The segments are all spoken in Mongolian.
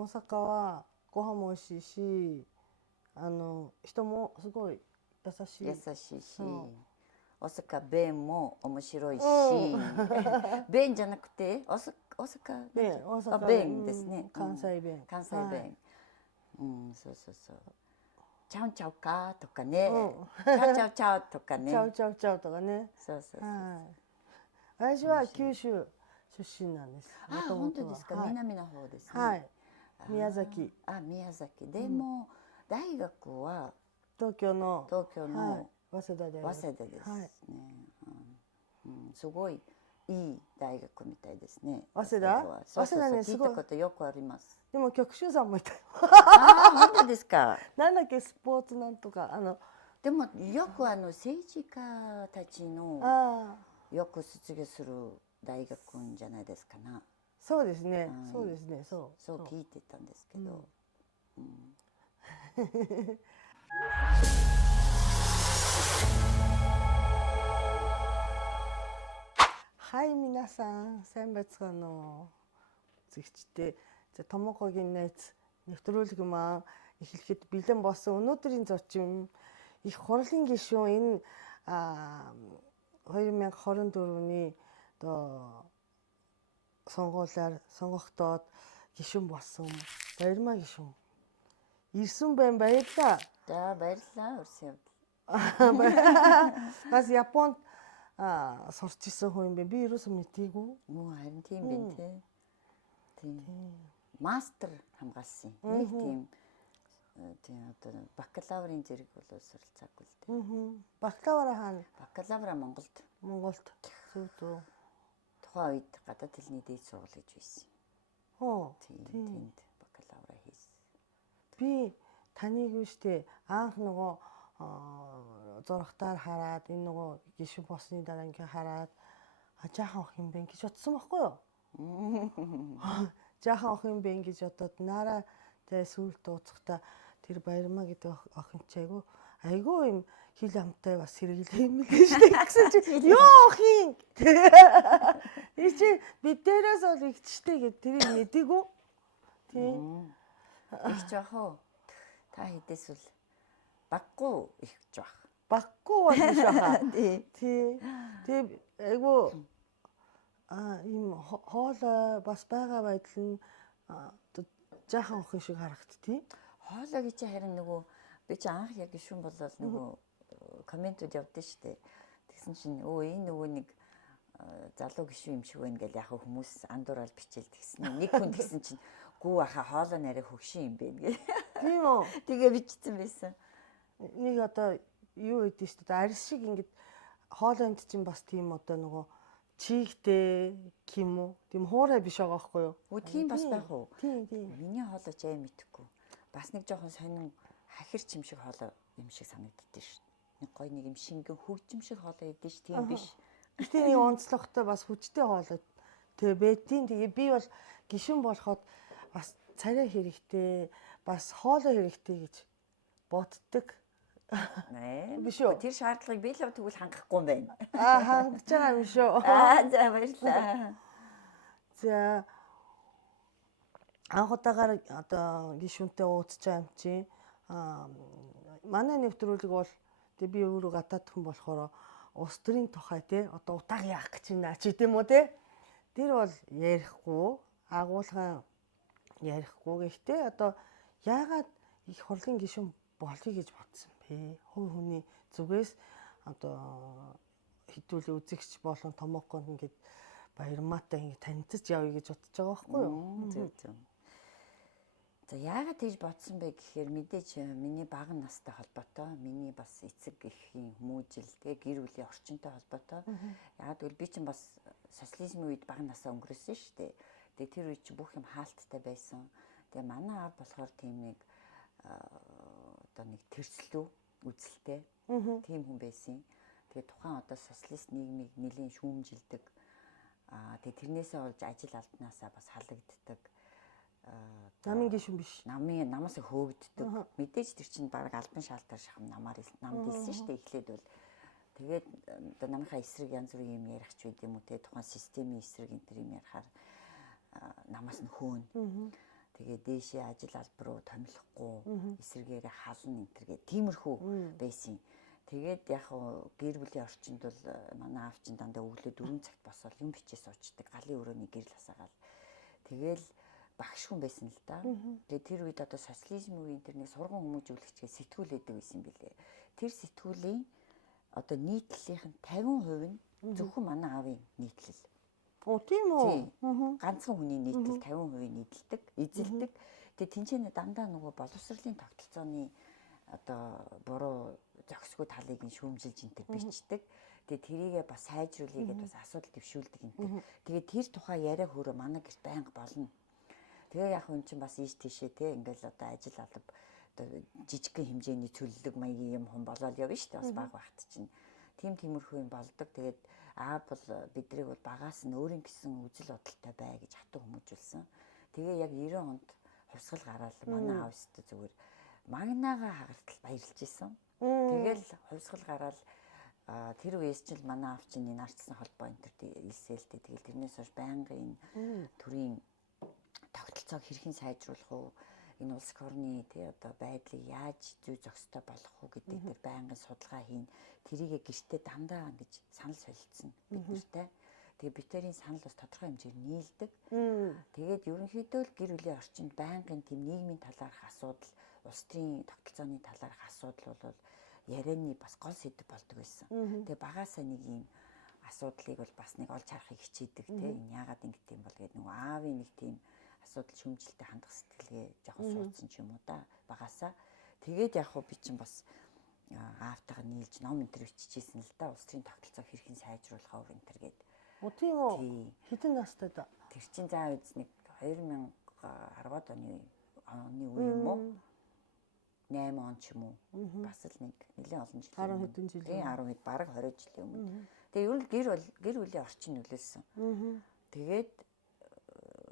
大阪はご飯も美味しいし、人もすごい優しい。優しいし、そ大阪弁も面白いし、弁じゃなくて大阪ね、大阪弁ですね。関西弁。関西弁。そうそうそう。ちゃうちゃうかとかね。ちゃうちゃうちゃうとかね。ちゃうちゃうちゃうとかね。そうそうそう。私は九州出身なんです。本当ですか。南の方ですね。はい。宮崎。宮崎。でも大学は東京の早稲田で。早稲田ですね。すごいいい大学みたいですね。早稲田は。早稲田ね、聞いたことよくあります。でも局長さんもいたよ。本当ですか。なんだっけ、スポーツなんとかでもよく政治家たちのよく卒業する大学じゃないですかな。そうですね。そうですね。そう聞いてたんですけど。はい、皆さん, сайн байцгаана уу? Үзэгчдээ Томокогийн найз нэвтрүүлэг маань эхлэхэд бэлэн болсон. Өнөөдрийн зочин их хурлын гишүүн энэ 2024-ний сонгуулиар сонгогдоод гишүүн болсон. Баярмаа гишүүн. Ирсэн байна, баярлалаа. За баярлалаа өрсөн. Бас Японд сурч исэн хүн юм бэ. Би ерөөсөө мэдээгүй. Харин тийм байна те. Тийм. Мастер хамгаалсан. Нэг тийм одоо бакалаврын зэрэг болоо суралцаагүй л дээ. Бакалавра хаана? Бакалавра Монголд. Зөв. Тухайн үед гадаад хэлний дээд сургууль гэж байсан. Тийм. Бакалавра хийсэн. Би таныг юу штэ анх нөгөө зургатаар хараад энэ нөгөө гишүүн болсны дараа ингээ хараад жаахан ах юм бэ гэж бодсон байхгүй юу? Жаахан ах юм бэ гэж бодоод нараа тэ сүүл дууцахта тэр Баярмаа гэдэг охин ч айгүй юм хил амтай бас хэрэглээ юм л штэ гэсэн чи ёо охин тий чи бидээрээс бол ихчтэй гэд тэрийг мэдээгүй. Тийм. Их жахаа. Та хэдээсвэл баггүй их жах. Баггүй бол биш баха. Тий. Тэг айгүй ийм хоолой бас байгаа байдал нь жаахан охин шиг харагдтыг. Хоолой гэж харин нөгөө би чи анх яг гишүүн болоод нөгөө комментууд явдсан шүү дээ. Тэгсэн чинь энэ нөгөө нэг залуу гишүүн юм шиг байна гэл яг хүмүүс андуурал бичээл тэгсэн. Нэг хүн тэгсэн чинь гүү аха хоолой нарийн хөгшин юм бэ гэ. Тийм үү. Тэгээ бичсэн байсан. Нэг одоо юу гэдэг шүү дээ. Арьс шиг ингээд хоолойнд чинь бас тийм одоо нөгөө чигтэй юм уу? Тийм хуурай биш байгаа байхгүй юу? Тийм бас байх уу? Тийм. Миний хоолой ч аим мэдэхгүй. Бас нэг жоохон сонин хахирч юм шиг хоолой юм шиг санагддээ шүү. Нэг гоё нэг юм шингэн хөгжим шиг хоолой идэв ш. Тийм биш. Гэтэ нэг онцлогтой бас хүчтэй хоолой тэгээ бэтийн. Тэгээ би бол гишүүн болоход бас царай хэрэгтэй, бас хоолой хэрэгтэй гэж боддог. Биш үү? Тэр шаардлагыг би л тэгвэл хангахгүй юм байна. Хангаж байгаа юм шүү. За баярлалаа. За анх удагаар одоо гишүүнтэй уулзч байгаа юм чи манай нэвтрүүлэг бол тэгээ би өөрөө гадаад хүн болохоор улс төрийн тухай те одоо утааг яах гэж байна ч гэдэм үү те тэр бол ярихгүй агуулган ярихгүй гэхдээ одоо яагаад их хурлын гишүүн болъё гэж бодсон бэ? Хувь хүний зүгээс одоо хэдүүлээ үзэгч болон томооконд ингээд Баярмаатай ингээд танилцж явъя гэж бодож байгаа байхгүй юу? Зөв. За яагаад тэгж бодсон бэ гэхээр мэдээж миний бага настай холбоотой, миний бас эцэг эхийн хүмүүжил, тэгээ гэр бүлийн орчинтой холбоотой. Яагаад гэвэл би чинь бас социализмын үед бага насаа өнгөрөөсөн шүү дээ. Тэгээ тэр үед чи бүх юм хаалттай байсан. Тэгээ манай аав болохоор тийм нэг одоо нэг тэрслүү үзэлтэй тийм хүн байсан. Тэгээ тухайн одоо социалист нийгмийг нэлийн шүүмжилдэг. Тэгээ тэрнээсээ болж ажил албанаасаа бас халагддаг. Намын гишүүн биш. Намаас хөөгддөг. Мэдээж тэр чинь баг албан шалтгаан шахам намд хэлсэн шүү дээ эхлээд бол. Тэгээд одоо намынхаа эсрэг янз бүрийн юм ярих ч үгүй юм уу те тухайн системийн эсрэг энэ төр юм ярихаар намаас нь хөөн. Тэгээ дээшээ ажил албар руу томилохгүй эсэргээрээ хална энэ төргээ тиймэрхүү байсан. Тэгээд яг гэр бүлийн орчинд бол манай аав чинь дандаа өглөө 4 цагт босоод юм бичээ суучдаг. Галын өрөөний гэрэл асаагаал. Тэгэл багш хүн байсан л да. Тэгээд тэр үед одоо социализм үеийн тэр нэг сурган хүмүүжүүлэгчгээ сэтгүүл өгдөг байсан билээ. Тэр сэтгүүлийн одоо нийтлэлийн 50% нь зөвхөн манай аавын нийтлэл. Оо тийм үү. Ганцхан хүний нийтлэл 50% нийтэлдэг, эзэлдэг. Тэгээд тэнцэнэ дандаа нөгөө боловсролын тогтолцооны одоо буруу зохисгүй талыг нь шүүмжилж энтер бичдэг. Тэгээд тэрийгээ бас сайжруулъя гэдээ бас асуудал төвшүүлдэг энтер. Тэгээд тэр тухай яриа хөрөө манай гэрт байнга болно. Тэгээ яг хүн чинь бас ийш тийшээ те ингээл одоо ажил алба одоо жижигхэн хэмжээний цөллөг маягийн юм хүн болоод явна шүү дээ бас баг багт чинь. Тиймэрхүү юм болдог. Тэгээд аав бол бидрийг бол багаас нь өөрийн гэсэн үзэл бодолтой бай гэж хатуу хүмүүжүүлсэн. Тэгээ яг 90 онд хувьсгал гараад манай аав өстө зүгээр магнаага хагартал баярлж исэн. Тэгэл хувьсгал гараад тэр үеэс ч л манай аав чинь энэ ардсан холбоо энэ төр илсээлтэй. Тэгэл тэрнээс хойш байнгын төрийн тогтолцоог хэрхэн сайжруулах уу? Энэ улс орны тий одоо байдлыг яаж зүй зохистой болгох уу гэдэг дээр байнгын судалгаа хийн. Тэрийгэ гэртээ дандаа ингэж санал солилцсон бид нартай. Тэгээ битэрийн санал бас тодорхой хэмжээр нийлдэг. Тэгээд ерөнхийдөө л гэр бүлийн орчинд байнгын тийм нийгмийн талаарх асуудал, улс төрийн тогтолцооны талаарх асуудал бол ярианы бас гол сэдэв болдог байсан. Тэгээ багаасаа нэг юм асуудлыг бол бас нэг олж харахыг хичээдэг тий. Энэ яагаад ингэ тийм бол гэдэг нөгөө аавын нэг тийм асуудал шүмжилтэд хандах сэтгэлгээ жоохон суудсан ч юм уу да багаасаа. Тэгээд яг хөө би чинь бас аавтайгаа нийлж ном энэ төр биччихсэн л да. Улс төрийн тогтолцоог хэрхэн сайжруулах вэ энэ төр гээд. Оо тийм үү. Хэдэн настай да? Тэр чинь заа үз нэг 2010-ад оны үе юм уу? 8 он ч юм уу. Бас л нэг нэлээд олон жил. 10 хэдэн жил. Тийм 10 хэд бараг 20 жилийн өмнө. Тэгээ ер нь гэр бүлийн орчин нөлөөлсөн.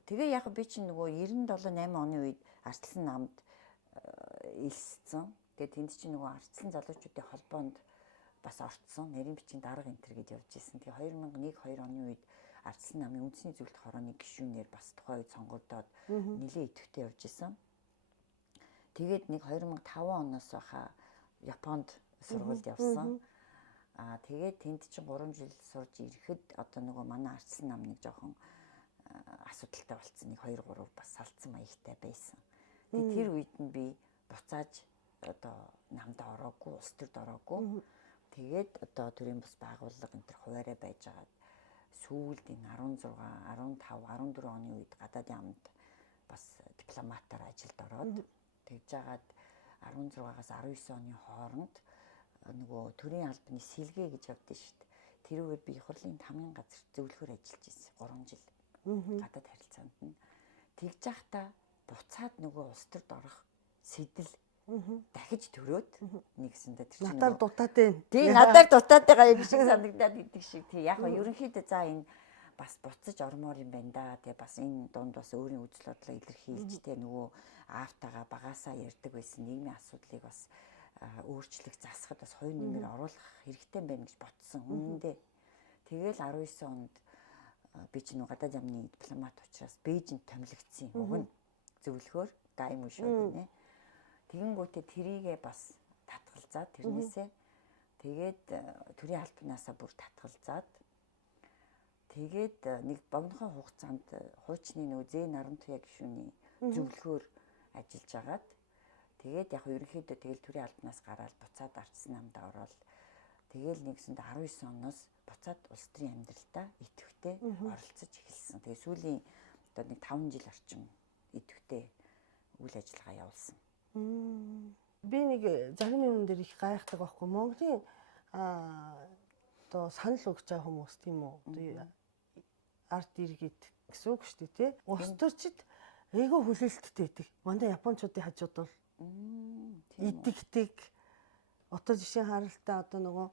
Тэгээ яг би чинь нөгөө 97 8 оны үед Ардчилсан намд илссэн. Тэгээ тэнд чинь нөгөө Ардчилсан залуучуудын холбоонд бас орцсон. Нарийн бичгийн дарга энтер гэж явж исэн. Тэгээ 2001-2 оны үед Ардчилсан намын үндэсний зөвлөлт хорооны гишүүнээр бас тухайн үед сонгогдоод нэлээд идэвхтэй явж исэн. Тэгээд нэг 2005 оноос хаа Японд сургуульд явсан. Тэгээд тэнд чинь 3 жил сурж ирэхэд одоо нөгөө манай Ардчилсан нам нэг жоохон асуудалтай болцсон. Нэг 2-3 бас салцсан маягтай байсан. Тэгээд тэр үед нь би буцааж одоо намд ороогүй, улс төрд ороогүй. Тэгээд одоо төрийн бас байгууллага энэ төр хуваарай байж байгаа. Сүүлд энэ 16, 15, 14 оны үед гадаадын амд бас дипломатаар ажилд ороод тэгж жагаад 16-аас 19 оны хооронд нөгөө төрийн албаны сэлгээ гэж явдсан шүү дээ. Тэр үеэр би их хурлын хамгийн газар зөвлөхөр ажиллаж ирсэн 3 жил. Гадаад харилцаанд нь тэгж явахдаа буцаад нөгөө улс төрд орох сэтэл дахиж төрөөд нэгсэндээ тэр чинь надаар дутаад байна. Тийм надаар дутаад байгаа юм шиг санагдаад идэг шиг. Тэг яг нь ерөнхийдөө за энэ бас буцаж ормоор юм байна да. Тэг бас энэ дунд бас өөрийн үзэл бодлоо илэрхийлж тэг нөгөө аавтайгаа багаасаа ярьдаг байсан нийгмийн асуудлыг бас өөрчлөх засахад бас хоёр нэмээр оруулах хэрэгтэй байна гэж ботсон үнэндээ. Тэгэл 19 онд би чинь гадаад ямны дипломат учраас Бээжинд томилогдсон уг нь зөвлөхөөр гайм шүү гинэ. Тэгэнгүүтээ тэрийгээ бас татгалзаад тэрнээсээ тэгээд төрийн албанаасаа бүр татгалзаад тэгээд нэг богинохон хугацаанд хуучны нөгөө Зээн Нарантуя гишүүний зөвлөхөөр ажиллаж агаад тэгээд яг ерөнхийдөө тэгэл төрийн албанаас гараад буцаад Ардчилсан намд ороод тэгэл нэгсэнд 19 оноос буцаад улс төрийн амьдралдаа идэвхтэй оролцож эхэлсэн. Тэгээ сүүлийн одоо нэг 5 жил орчим идэвхтэй үйл ажиллагаа явуулсан. Би нэг зарим юм дээр их гайхдаг байхгүй. Монголын одоо санал өгч байгаа хүмүүс тийм үү? Одоо арт иргэд гэсэн үг шүү дээ, тий? Улс төрчид эйгөө хүлээлттэй байдаг. Мандаа японочдын хажууд бол идэгдэг. Одоо жишээ харалтаа одоо нөгөө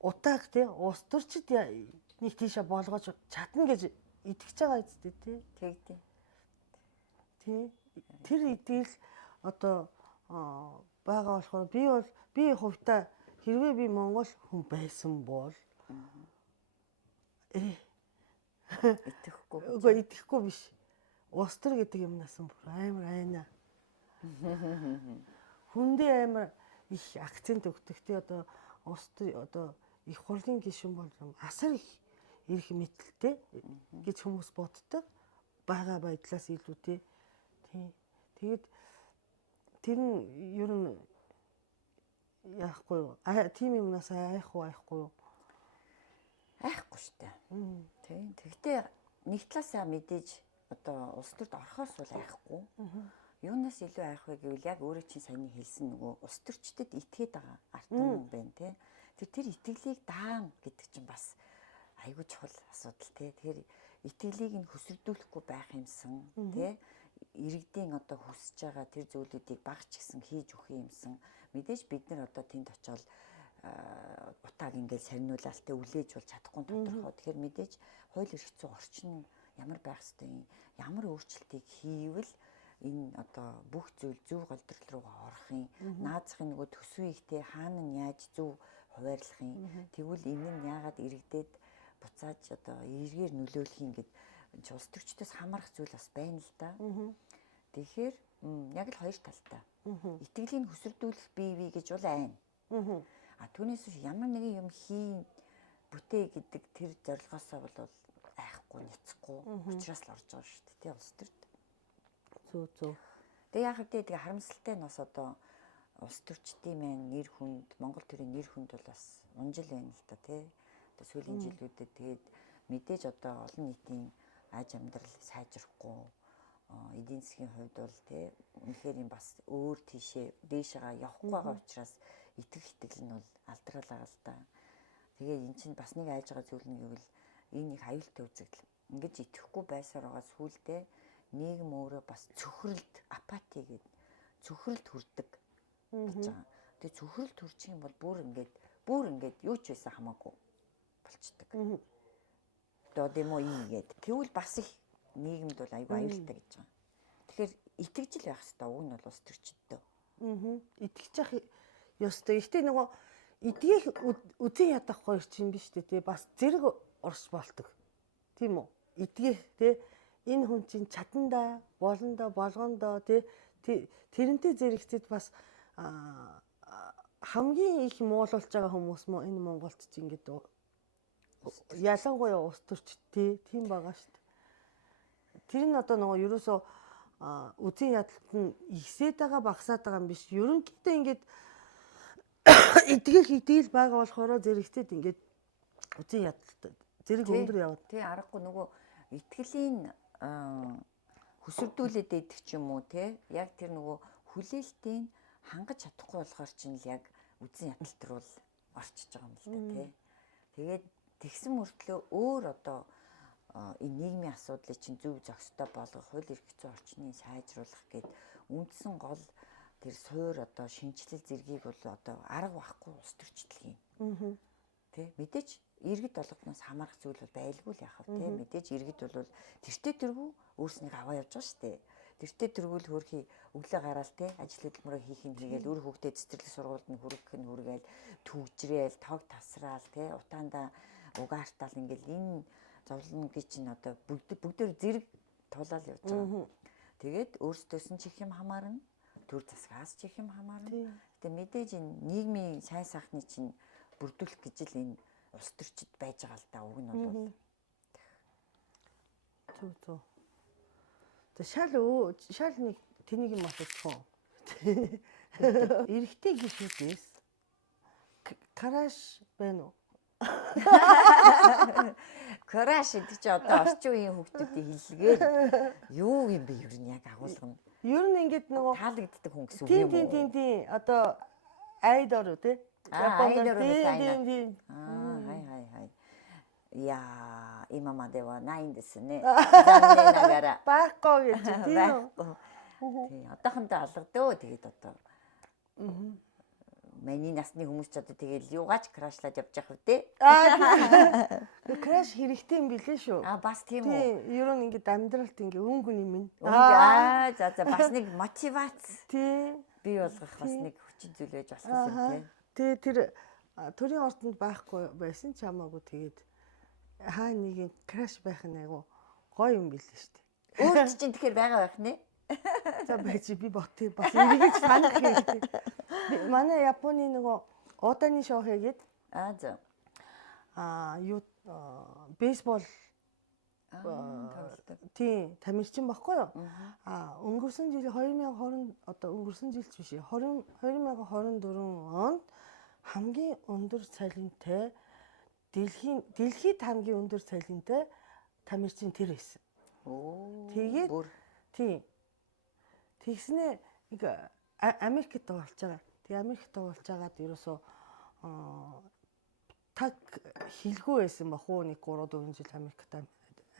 утааг тий улс төрчид нэг тийшээ болгож чадна гэж итгэж байгаа үстэй тий. Тэгдэ. Тий. Тэр идээл одоо байгаа болохоор би хувьдаа хэрвээ би Монгол хүн байсан бол итгэхгүй. Үгүй итгэхгүй биш. улс төр гэдэг юмнаас бүр амар айна. Хүндээ амар их акцент өгдөг. Тэ одоо улс төр одоо их хурлын гишүүн бол асар их ирэх мэтэлтэй гэж хүмүүс боддог. Бага байдлаас илүү тий. Тэгээд тэр нь ер нь яахгүй юу? Тийм юмнаас айхгүй юу? Айхгүй штэ. Тийм. Тэгтээ нэг талаасаа мэдээж одоо улс төрд орохоос бол айхгүй. Юунаас илүү айх вэ гэвэл яг өөрөө чинь саяны хэлсэн нөгөө улс төрчдөд итгээд байгаа арт юм байна тий. Тэр итгэлийг даана гэдэг чинь бас айгүй чухал асуудал тий. Тэгэхээр итгэлийг нь хөсөрдүүлэхгүй байх юмсан тий. Иргэдийн одоо хүсэж байгаа тэр зүйлүүдийг багч гисэн хийж өгөх юмсан. Мэдээж бид нар одоо тэнд очиод утааг ингээд сарниулаад тэ үлээж бол чадахгүй тодорхой. Тэгэхээр мэдээж хууль эрх зүйн орчин ямар байх ёстой юм, ямар өөрчлөлтийг хийвэл энэ одоо бүх зүйл зөв голдрол руугаа орох юм. Наазахын нөгөө төсвийгтэй хаана нь яаж зөв хуваарлах юм. Тэгвэл энэ нь яагаад иргэдэд буцааж одоо эргээр нөлөөлөх юм гэд улс төрчдөөс хамаарах зүйл бас байна л да. Тэгэхээр яг л хоёр талтай. Итгэлийн хөсөрдүүлэх бие гэж бол айна. Түүнээс ямар нэгэн юм хийн бүтээ гэдэг тэр зорилгоосоо бол айхгүй няцхгүй учраас л орж байгаа шүү дээ тий улс төрд. Зөө. Тэгээ яг хэвдээ тэгээ харамсалтай нь бас одоо улс төрчдийн маань нэр хүнд Монгол төрийн нэр хүнд бол бас унжил байна л да тий. Одоо сүүлийн жилүүдэд тэгээд мэдээж одоо олон нийтийн аж амьдрал сайжрахгүй эдийн засгийн хувьд бол тий үнэхээр юм бас өөр тийшээ дээшээгаа явахгүй байгаа учраас итгэл нь бол алдрал байгаа л да. Тэгээ эн чинь бас нэг айж байгаа зүйл нь гэвэл энэ их аюултай үзэгдэл. Ингэж итгэхгүй байсаар байгаа сүулдэ нийгэм өөрөө бас цөхрөлд апати гэдэг цөхрөлд хүрдэг гэж байгаа. Тэгээ цөхрөлд хүрчих юм бол бүр ингээд юу ч байсан хамаагүй болчдөг. Одоо демо ийгээд тэгвэл бас их нийгэмд бол аюул аюултай гэж байгаа. Тэгэхээр итгэжл байх хэрэгтэй уг нь бол улс төрчдөө. Итгэж явах ёстой. Гэтэ нөгөө эдгийг үзэн ядах хоёр чинь биш үү те бас зэрэг орж болдог. Тийм үү? Эдгийг те энэ хүн чинь чадандаа, болондоо, болгондоо те тэрнтэй зэрэгцэд бас хамгийн их муулуулж байгаа хүмүүс мó энэ Монголд ч ингээд ялангуяа улс төрчд тийм байгаа шүү дээ. Тэр нь одоо нөгөө ерөөсөө үзэн ядалт нь ихсээд байгаа багасаад байгаа юм биш. Ерөнхийдөө ингээд итгэл байгаа болохоор зэрэгцээд ингээд үзэн ядалт зэрэг өндөр яваад. Тий аргагүй нөгөө итгэлийн хөсөрдүүлээд идэх ч юм уу те яг тэр нөгөө хүлээлтийг хангаж чадахгүй болохоор чинь л яг үзэн ядалт руу орчиж байгаа юм л да те. Тэгээд тэгсэн мөртлөө өөр одоо энэ нийгмийн асуудлыг чинь зөв зохистой болгох, хууль эрх зүйн орчныг сайжруулах гэд үндсэн гол тэр суур одоо шинжилэл зэргийг бол одоо арга байхгүй улс төрчдөлгийн. Тэ мэдээж иргэд болгоноос хамаарах зүйл бол байлгүй л яхав тэ мэдээж иргэд бол тэртээ тэргүй өөрснийх аваа явж байгаа шүү дээ. Тэртээ тэргүүл хөрхий өглөө гараал тэ ажил хөдөлмөрөө хийх юм хийгээл өөр хүүхдээ цэцэрлэг сургуульд нь хүргээл түгжрээл тог тасраал тэ утаандаа угаартаал ингээл энэ зовлон гэж чинь одоо бүгдээр зэрэг тулаал явж байгаа. Тэгээд өөрсдөөс нь чих юм хамаарна, төр засгаас чих юм хамаарна. Тэгээд мэдээж энэ нийгмийн сайн сайхны чинь бүрдүүлэх гэж л энэ улс төрчид байж байгаа л да. Уг нь бол Зөө. Тэгээ шал нэг тэнийг юм асуух уу? Эрэгтэй гишүүдээс краш байна уу? Краш гэдэг чи одоо орчин үеийн хүүхдүүдийн хэллэгээр юу юм бэ ер нь яг агуулгана. Ер нь ингээд нөгөө таалагддаг хүн гэсэн үг юм уу? Тийм. Одоо айдор үү те? Айдор үү? Хай. Яа, имамаではないんですね。残念ながら。Байхгүй гэж тийм. Тий, одоохондоо алгадөө тэгээд одоо. Миний насны хүмүүс ч одоо тэгээд юугаач крашлаад явж явах үү те. Краш хэрэгтэй юм билээ шүү. Бас тийм үү. Тийм, ер нь ингээд амьдралд ингээд өнгө нэмэн. За бас нэг мотивац. Тий. Бий болгох бас нэг хүчин зүйл байж болох юм Тэгээ тий. тэр төрийн ордонд байхгүй байсан ч хамаагүй тэгээд хаа нэгэн краш байх нь айгу гоё юм билээ шүү дээ. Өөрт чинь тэгэхээр байгаа байх нэ. За байж би ботыг бас эргэж санах хэрэгтэй. Манай Японы нөгөө Отаны шоу хийгээд За. юу бейсбол тоглолт. тий тамирчин баггүй юу? Өнгөрсөн жил 2020 одоо өнгөрсөн жилч биш 2024 онд хамгийн өндөр цалинтай дэлхийд хамгийн өндөр цалинтай тамирчин тэр байсан. Тэгээд тий тэгснэ нэг Америкт болж байгаа. Тэгээ Америкт болж байгаад ерөөсөө таг хилгүй байсан бах уу нэг 3 4 жил Америкт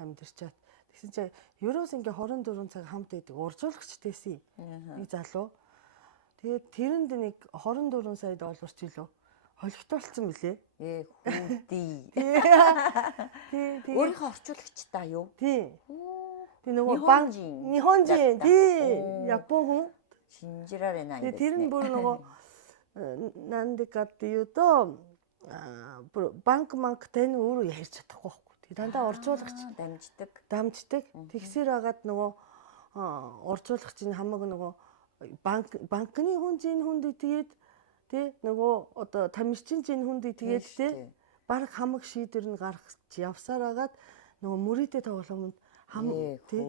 амьдарчаад тэгсэн чинь ерөөс ингээ 24 цаг хамт идэг уржуулагчтэйсэн нэг залуу. Тэгээд тэрэнд нэг 24 сая доллар ч илүү холигтуулсан билээ. Хүүдий. Тий. Өөрийнхөө орчуулагч та юу? Тий. Би нөгөө банк Нихонжин тий Япон хүн шинжираарэ наа. Тэр нь бүр нөгөө нандикат юу доо банк тань өөрөө ярьж чадахгүй байхгүй. Дандаа орчуулагч дамждаг. Тэгсээр хагаад нөгөө орчуулагчийн хамаг нөгөө банкны хүнзийн хүнд тэгээд тий нөгөө одоо тамирчин чинь хүнд тэгээд тий баг хамаг шийдвэр нь гаргаж явсаар хагаад нөгөө мөрөдөө тоглоомонд хамаг тий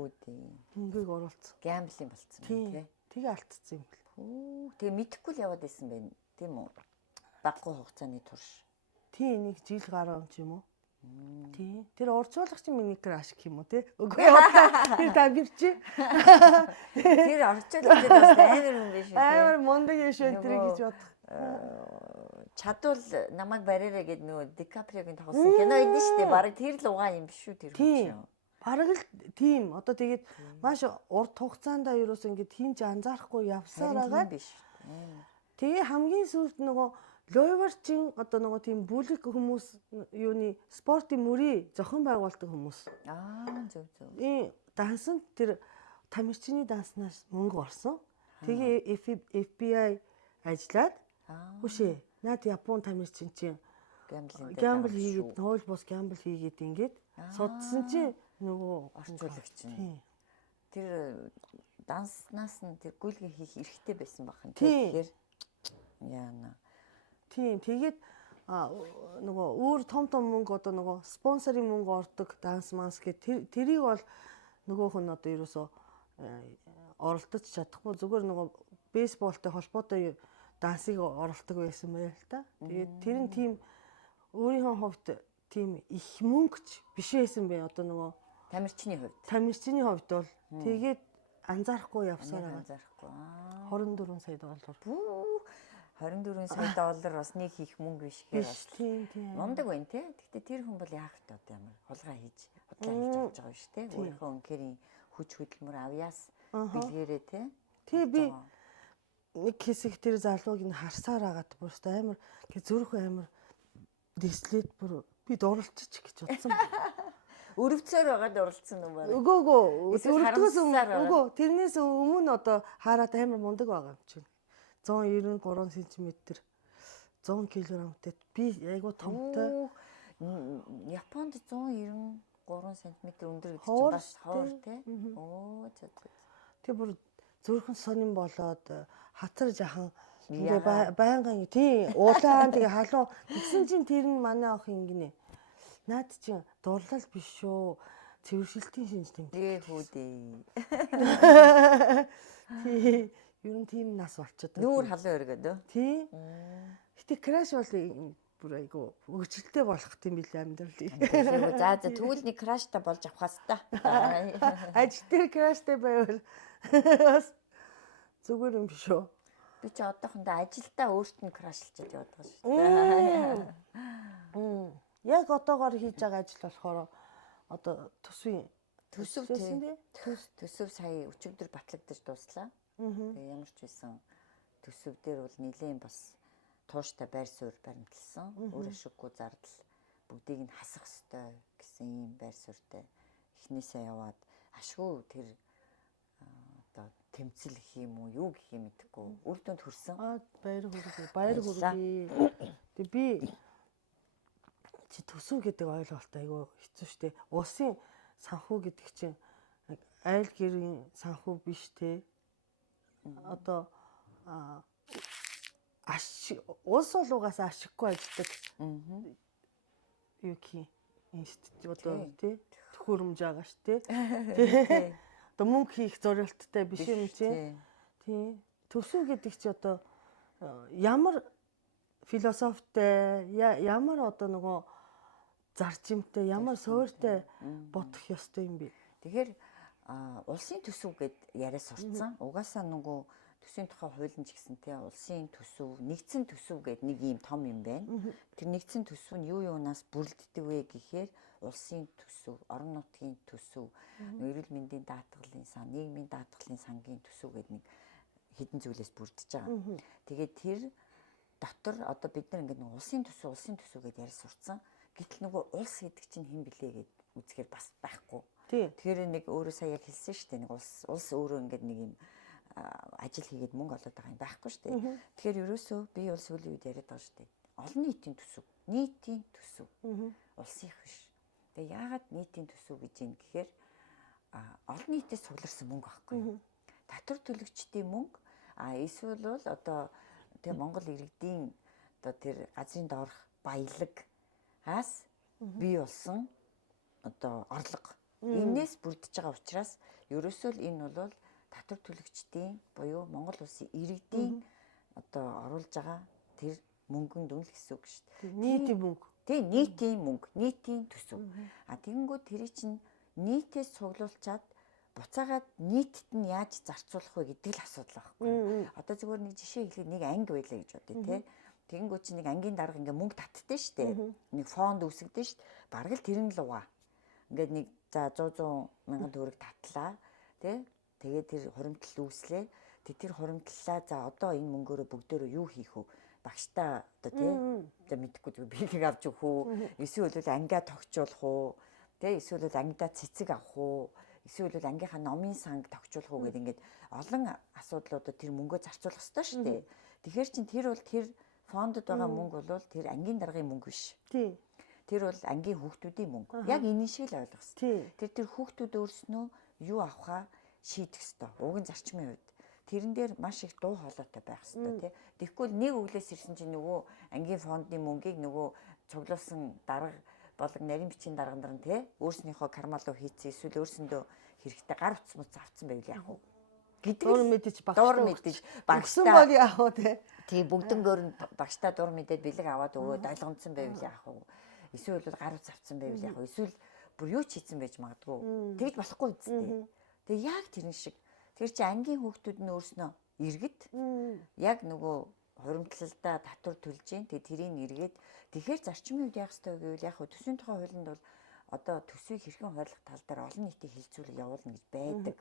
мөнгөийг оруулсан. Гэмблийн болцсон тий. Тэгээ алдсан юм бэл. Тэгээ мэдхгүй л яваад исэн байх тийм үү? Баггүй хугацааны турш. Тий нэг жил гараа юм ч юм уу? Тий. Тэр орчуулагч миний краш гэх юм уу те? Үгүй тэр тамирчин. Тэр орчуулагч бас амар юм биш үү? Амар мундаг юм шүү тэр гэж бодох. Чадвал намайг бариараа гэд нөгөө Дикаприогийн тоглосон кино эдэн штэ барыг тэр л угаа юм биш үү тэр хүн. Бараг л тийм. Одоо тэгээд маш урт хугацаанд ерөөс ингээд тийм ч анзаарахгүй явсаар байгаа биш. Тэгээ хамгийн сүүлд нөгөө лойварчин одоо нөгөө тийм бүлэг хүмүүс юуны спортын мөрий зохион байгуулдаг хүмүүс. Зөв. Дансанд тэр тамирчины данснаас мөнгө орсон. Тэгээ FBI ажиллаад хүшээ. Наад Япон тамирчин чинь гэмбл хийгээд хууль бус гэмбл хийгээд ингээд судсан чинь нөгөө орчуулагч. Тэр данснаас нь тэр гүйлгээ хийх эрхтэй байсан бахан. Тэгэхээр яана. Тийм тэгээд нөгөө өөр том мөнгө одоо нөгөө спонсорын мөнгө ордог данс манс гэх тэрийг бол нөгөөх нь одоо ерөөсөө оролдож чадахгүй зүгээр нөгөө бейсболтой холбоотой дансыг оролдог байсан байл та. Тэгээд тэр нь тийм өөрийнхөө хувьд тийм их мөнгөч биш байсан бай одоо нөгөө тамирчины хувьд бол тэгээд анзаарахгүй явсаар байгаа. 24 сая доллар. 24 сая доллар бас нэг их мөнгө биш гэхээр бас тийм мундаг байна те. Гэхдээ тэр хүн бол яах вэ одоо ямар хулгай хийж явж байгаа биш те. Өөрийнхөө өнкөрийн хүч хөдөлмөр авьяас бэлгэрээ те. Тий би нэг хэсэг тэр залууг нь харсаар агаад бүр амар зүрх амар дэслээд бүр би дурлчих гэж бодсон. Өрөвцөөр байгаад дурлцсан юм байна. Үгүй үгүй тэрнээс өмнө одоо хараад амар мундаг байгаа юм чинь. 193 см 100 кг-тэй би айгуу томтой. Японд 193 см өндөр гэдэг чинь бас ховор тий. Тэг бүр зүрхэн сонин болоод хатар жахан ингээ байнгын тий улаан тэгээ халуун тэгсэн чинь тэр нь манай ах ингэнэ. Наад чинь дурлал биш шүү. Цэвэршилтийн шинж тэмдэг. Хүүдээ. Тий ер нь тийм нас болчиход байна. Нүүр халуун өргөд өө. Тий. Гэтэ краш бол бүр айгу өгчлөлтэй болох тийм билээ амьдралыг. За тэгвэл нэг краштай болж авахаас та. Ажил дээр краштай байвал бас зүгээр юм биш үү? Би ч одоохондоо ажилдаа өөрт нь крашлчихэд яваад байгаа шүү дээ. Яг одоогоор хийж байгаа ажил болохоор одоо төсөв сая өчигдөр батлагдаж дууслаа. Тэгээ ямар ч байсан төсөв дээр бол нэлээд бас тууштай байр суурь баримтлсан. Өөр ашиггүй зардал бүгдийг нь хасах ёстой гэсэн ийм байр суурьтай эхнээсээ яваад ашгүй тэр одоо тэмцэл гэх юм уу юу гэх юм мэдэхгүй үр дүнд хүрсэн. Баяр хүргэе. Тэг би төсөв гэдэг ойлголт айгүй хэцүү шттэ. Улсын санхүү гэдэг чинь айл гэрийн санхүү биш те. Одоо улс бол угаасаа ашиггүй ажилладаг. Юу гэх юм институт одоо тий төхөөрөмж байгаа ш тий. Тий. Одоо мөнгө хийх зорилттой биш юм тий. Тий. Төсөв гэдэг чи одоо ямар философитой, ямар одоо нөгөө зарчимтай, ямар суурьтай бодох ёстой юм бэ? Тэгэхээр улсын төсөв гэд яриа сурцсан. Угаасаа нөгөө төсвийн тухай хуулийн ч гэсэн тий улсын төсөв, нэгдсэн төсөв гэд нэг ийм том юм байна. Тэр нэгдсэн төсөв нь юу юунаас бүрддэг вэ гэхээр улсын төсөв, орон нутгийн төсөв, эрүүл мэндийн даатгалын сан, нийгмийн даатгалын сангийн төсөв гэд нэг хэдэн зүйлээс бүрдэж байгаа. Тэгээд тэр дотор одоо бид нар ингээд нэг улсын төсөв гэд яриа сурцсан. Гэтэл нөгөө улс гэдэг чинь хэн блэ гэд үзэхээр бас байхгүй. Тэгэхээр нэг өөрөө сая яг хэлсэн шүү дээ. Нэг улс өөрөө ингээд нэг юм ажил хийгээд мөнгө олоод байгаа юм байхгүй шүү дээ. Тэгэхээр ерөөсөө би бол сүүлийн үед яриад байгаа шүү дээ. Олон нийтийн төсөв. Нийтийн төсөв. Улсынх биш. Тэгээ яагаад нийтийн төсөв гэж юм гэхээр олон нийтээс цугларсан мөнгө байхгүй. Татвар төлөгчдийн мөнгө эсвэл бол одоо тэгээ Монгол иргэдийн одоо тэр газрын доорх баялагаас бий болсон одоо орлого энээс бүрдэж байгаа учраас ерөөсөө л энэ бол татвар төлөгчдийн буюу Монгол улсын иргэдийн одоо оруулж байгаа тэр мөнгөн дүн л гэсэн үг шүү дээ. Нийтийн мөнгө. Тий, нийтийн мөнгө, нийтийн төсөв. Тэгэнгүүт тэрий чинь нийтээс цуглуулчаад буцаагаад нийтэд нь яаж зарцуулах вэ гэдэг л асуудал байхгүй. Одоо зөвхөн нэг жишээ хэлэхэд нэг анги байлаа гэж бодъё тий. Тэгэнгүүт чи нэг ангийн дарга ингээ мөнгө татдээ штэ. Нэг фонд үүсгдэн штэ. Бараг л тэр нь л угаа. Ингээд нэг за 100 мянган төгрөг татлаа тий. Тэгээд тэр хуримтлал үүслээ. Тэр хуримтлалаа за одоо энэ мөнгөөрөө бүгдөө юу хийх вэ? Багштаа одоо тий. Одоо мэдхгүй зүгээр бэлэг авч өгөх үү? Эсвэл ангиа тогтжуулах уу? Тий эсвэл ангидаа цэцэг авах уу? Эсвэл ангийнхаа номын санг тогтжуулах уу гэдэг ингээд олон асуудлуудад тэр мөнгөө зарцуулах ёстой шүү дээ. Тэгэхээр чин тэр бол тэр фондод байгаа мөнгө бол тэр ангийн даргын мөнгө биш. Тий. Тэр бол ангийн хүүхдүүдийн мөнгө. Яг энэ шиг л ойлгох ёстой. Тэр хүүхдүүд өөрснөө юу авахаа шийдэх ёстой. Уг нь зарчмын үед тэрэн дээр маш их дуу хоолойтой байх ёстой тий. Тэгэхгүй нэг өглөөс ирсэн чинь нөгөө ангийн фондны мөнгийг нөгөө цуглуулсан дарга болон нарийн бичгийн дарга нар нь тий өөрснийхөө кармалуу хийцэн эсвэл өөрсөндөө хэрэгтэй гар утас муц авцсан байвал яах вэ? Гэдэг дур мэдээж багштай бол яах вэ тий бүгднгөөр нь багштай дур мэдээд бэлэг аваад өгөөд ойлгомжсон байвал яах вэ? Эсвэл гар утас авцсан байвал яах вэ? Эсвэл бүр юу ч хийцэн байж магадгүй. Тэгж болохгүй үстэй. Тэгээ яг тэрэн шиг тэр чи ангийн хүүхдүүд нь өөрснөө иргэд яг нөгөө хуримтлалдаа татвар төлж гин тэрийг эргээд тэгэхээр зарчмын үед яах ёстой гэвэл яг төсвийн тухай хуулинд бол одоо төсвийг хэрхэн хойрлох тал дээр олон нийтийн хилцүүлэг явуулна гэж байдаг.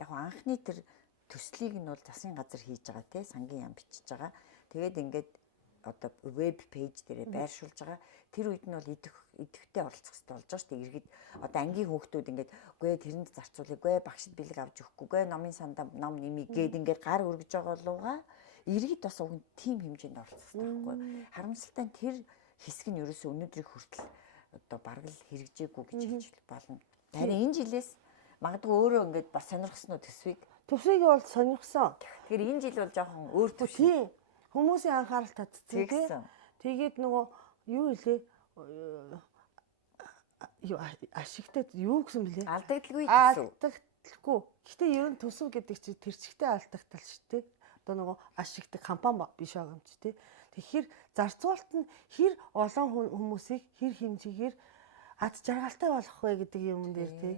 Яг анхны тэр төслийг нь бол засгийн газар хийж байгаа тий сангийн яам бичиж байгаа. Тэгээд ингээд одоо веб пэйж дээрээ байршуулж байгаа. Тэр үед нь бол идэвхтэй оролцох хэрэгтэй болж байгаа шүү дээ. Иргэд одоо ангийн хүүхдүүд ингээд үгүй тэрэнд зарцуулъя, үгүй багшд бэлэг авч өгөхгүй, үгүй номын сандаа ном нэмий гээд ингээд гар өргөж байгаа болууга иргэд бас уг нь тим хэмжээнд оролцох хэрэгтэй байхгүй. Харамсалтай нь тэр хэсэг нь ерөөсөө өнөөдрийг хүртэл одоо бараг л хэрэгжээгүй гэж хэлж болно. Харин энэ жилээс магадгүй өөрөө ингээд бас сонирхсон уу төсвийг бол сонирхсон. Тэгэхээр энэ жил бол жоохон өөр төв. Тийм. Хүмүүсийн анхаарал татчихсан. Тэгээд нөгөө юу илээ ашигтай юу гэсэн бэлээ? Алдагдaltaгүй төсөв. Алдагдaltaгүй. Гэхдээ ер нь төсөв гэдэг чинь тэр чигтээ алдагдтал шүү дээ. Одоо нөгөө ашигтай компани биш байгаа юм чи тий. Тэгэхээр зарцуулалт нь хэр олон хүмүүсийг хэр хэмжээгээр ад жаргалтай болгох вэ гэдэг юм дээр тий.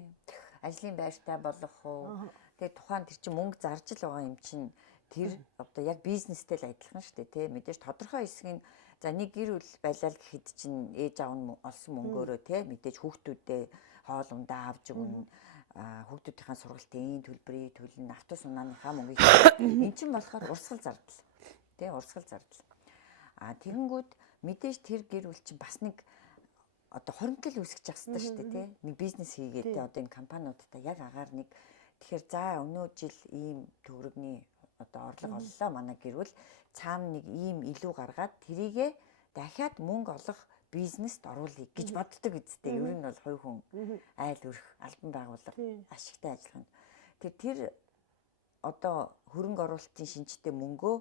Ажлын байртай болгох уу. Тэгээ тухайн тэр чинь мөнгө зарж л байгаа юм чинь тэр одоо яг бизнестэй л адилхан шүү дээ тий. Мэдээж тодорхой хэсгийн за нэг гэр бүл байлаа гэхэд чинь ээж аав нь олсон мөнгөөрөө тий мэдээж хүүхдүүдээ хоол ундаа авч өгнө. Хүүхдүүдийн сургалтын төлбөрийг төлнө, автобус унааныхаа мөнгийг эн чинь болохоор урсгал зардал. Тий урсгал зардал. Тэгэнгүүт мэдээж тэр гэр бүл чинь бас нэг одоо хоримтлал үүсгэж явах хэрэгтэй шүү дээ тий. Нэг бизнес хийгээд одоо энэ компаниудтай яг агаар нэг тэгэхээр за өнөө жил ийм төгрөгний одоо орлого оллоо манай гэр бүл цаана нэг ийм илүү гаргаад тэрийгэ дахиад мөнгө олох бизнест оруулъя гэж боддог үсттэй. Ер нь бол хувь хүн айл өрх албан байгууллага ашигтай ажиллана. Тэр одоо хөрөнгө оруулалтын шинжтэй мөнгөө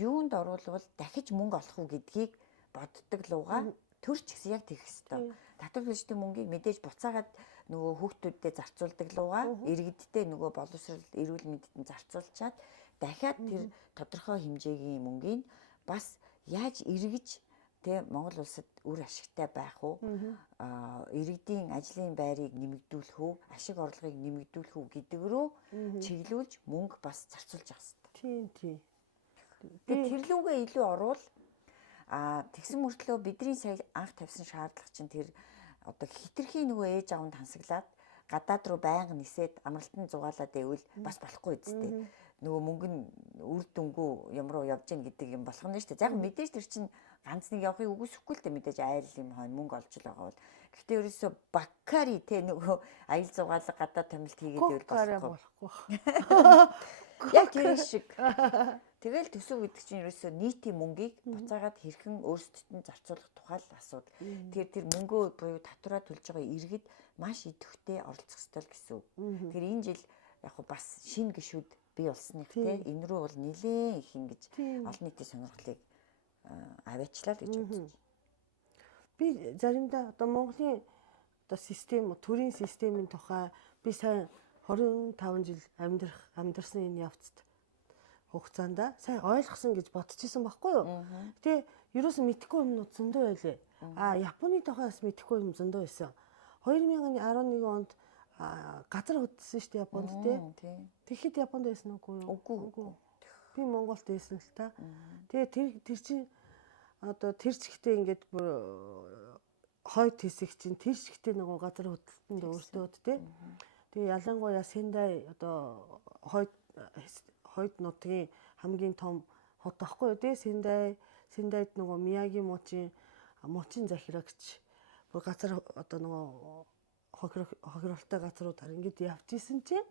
юунд оруулвал дахиж мөнгө олох уу гэдгийг боддог луга төрч гэсэн яг тэгэх хэвээр. Татвар төлөлтийн мөнгийг мэдээж буцаагаад нөгөө хүүхдүүдэд зарцуулдаг луга иргэддээ нөгөө боловсрол эрүүл мэндэд зарцуулчаад дахиад тэр тодорхой хэмжээгийн мөнгийг бас яаж эргэж Монгол улсад үр ашигтай байх уу? Иргэдийн ажлын байрыг нэмэгдүүлэх үү? Ашиг орлогыг нэмэгдүүлэх үү гэдэг рүү чиглүүлж мөнгө бас зарцуулж явах хэрэгтэй. Тийм. Тэр лүүгээ илүү орвол тэгсэн мөртлөө бидний сая анх тавьсан шаардлага чинь тэр одоо хитрхийн нөгөө ээж аавд хансаглаад гадаад руу байнга нисээд амралтанд зугаалаад байвал бас болохгүй үсттэй. Нөгөө мөнгө нь үр дүнгүй юм руу явж гин гэдэг юм болох нь шүү дээ. Яг мэдээж тэр чинь ганц нэг явахыг үгүйсэхгүй л дээ, мэдээж айл юм хойно мөнгө олж л байгаа бол. Гэхдээ ерөөсө бакари нөгөө аял зугаалга гадаад томилт хийгээд байвал болохгүй. Яг тэр шиг. Тэгэл төсөв гэдэг чинь ерөөсөө нийтийн мөнгийг буцаагаад хэрхэн өөрсдөд нь зарцуулах тухай л асуудал. Тэр мөнгөө буюу татвараа төлж байгаа иргэд маш идэвхтэй оролцох ёстой л гэсэн үг. Тэр энэ жил яг бас шинэ гишүүд бий болсных те энэ рүү бол нэлээд их ингэж олон нийтийн сонирхлыг аваачлаа л гэж бодож. Би заримдаа одоо Монголын одоо систем, төрийн системийн тухай би сайн 25 жил амьдарсан энэ явцад хугацаанд сайн ойлгосон гэж бодчихсон байхгүй юу. Гэтэ ерөөсөн мэдэхгүй юмнууд зөндөө байлээ. Японы тухайс мэдэхгүй юм зөндөө байсан. 2011 онд газар хөдөлсөн шүү дээ Японд тий. Тэгэхэд Японд байсан үгүй юу? Үгүй. Би Монголд байсан л та. Тэгээ тэр чинь одоо тэр чигтээ ингээд бүр хойд хэсэг чинь тэр чигтээ нөгөө газар хөдлөлтөнд өөртөөд тий. Тэгээ ялангуяа Сендай одоо хойд нутгийн хамгийн том хот байхгүй юу тий. Сендайд нөгөө Мияги мучин захирагч бүр газар одоо нөгөө хохиролтой газруудаар ингэж явж исэн чинь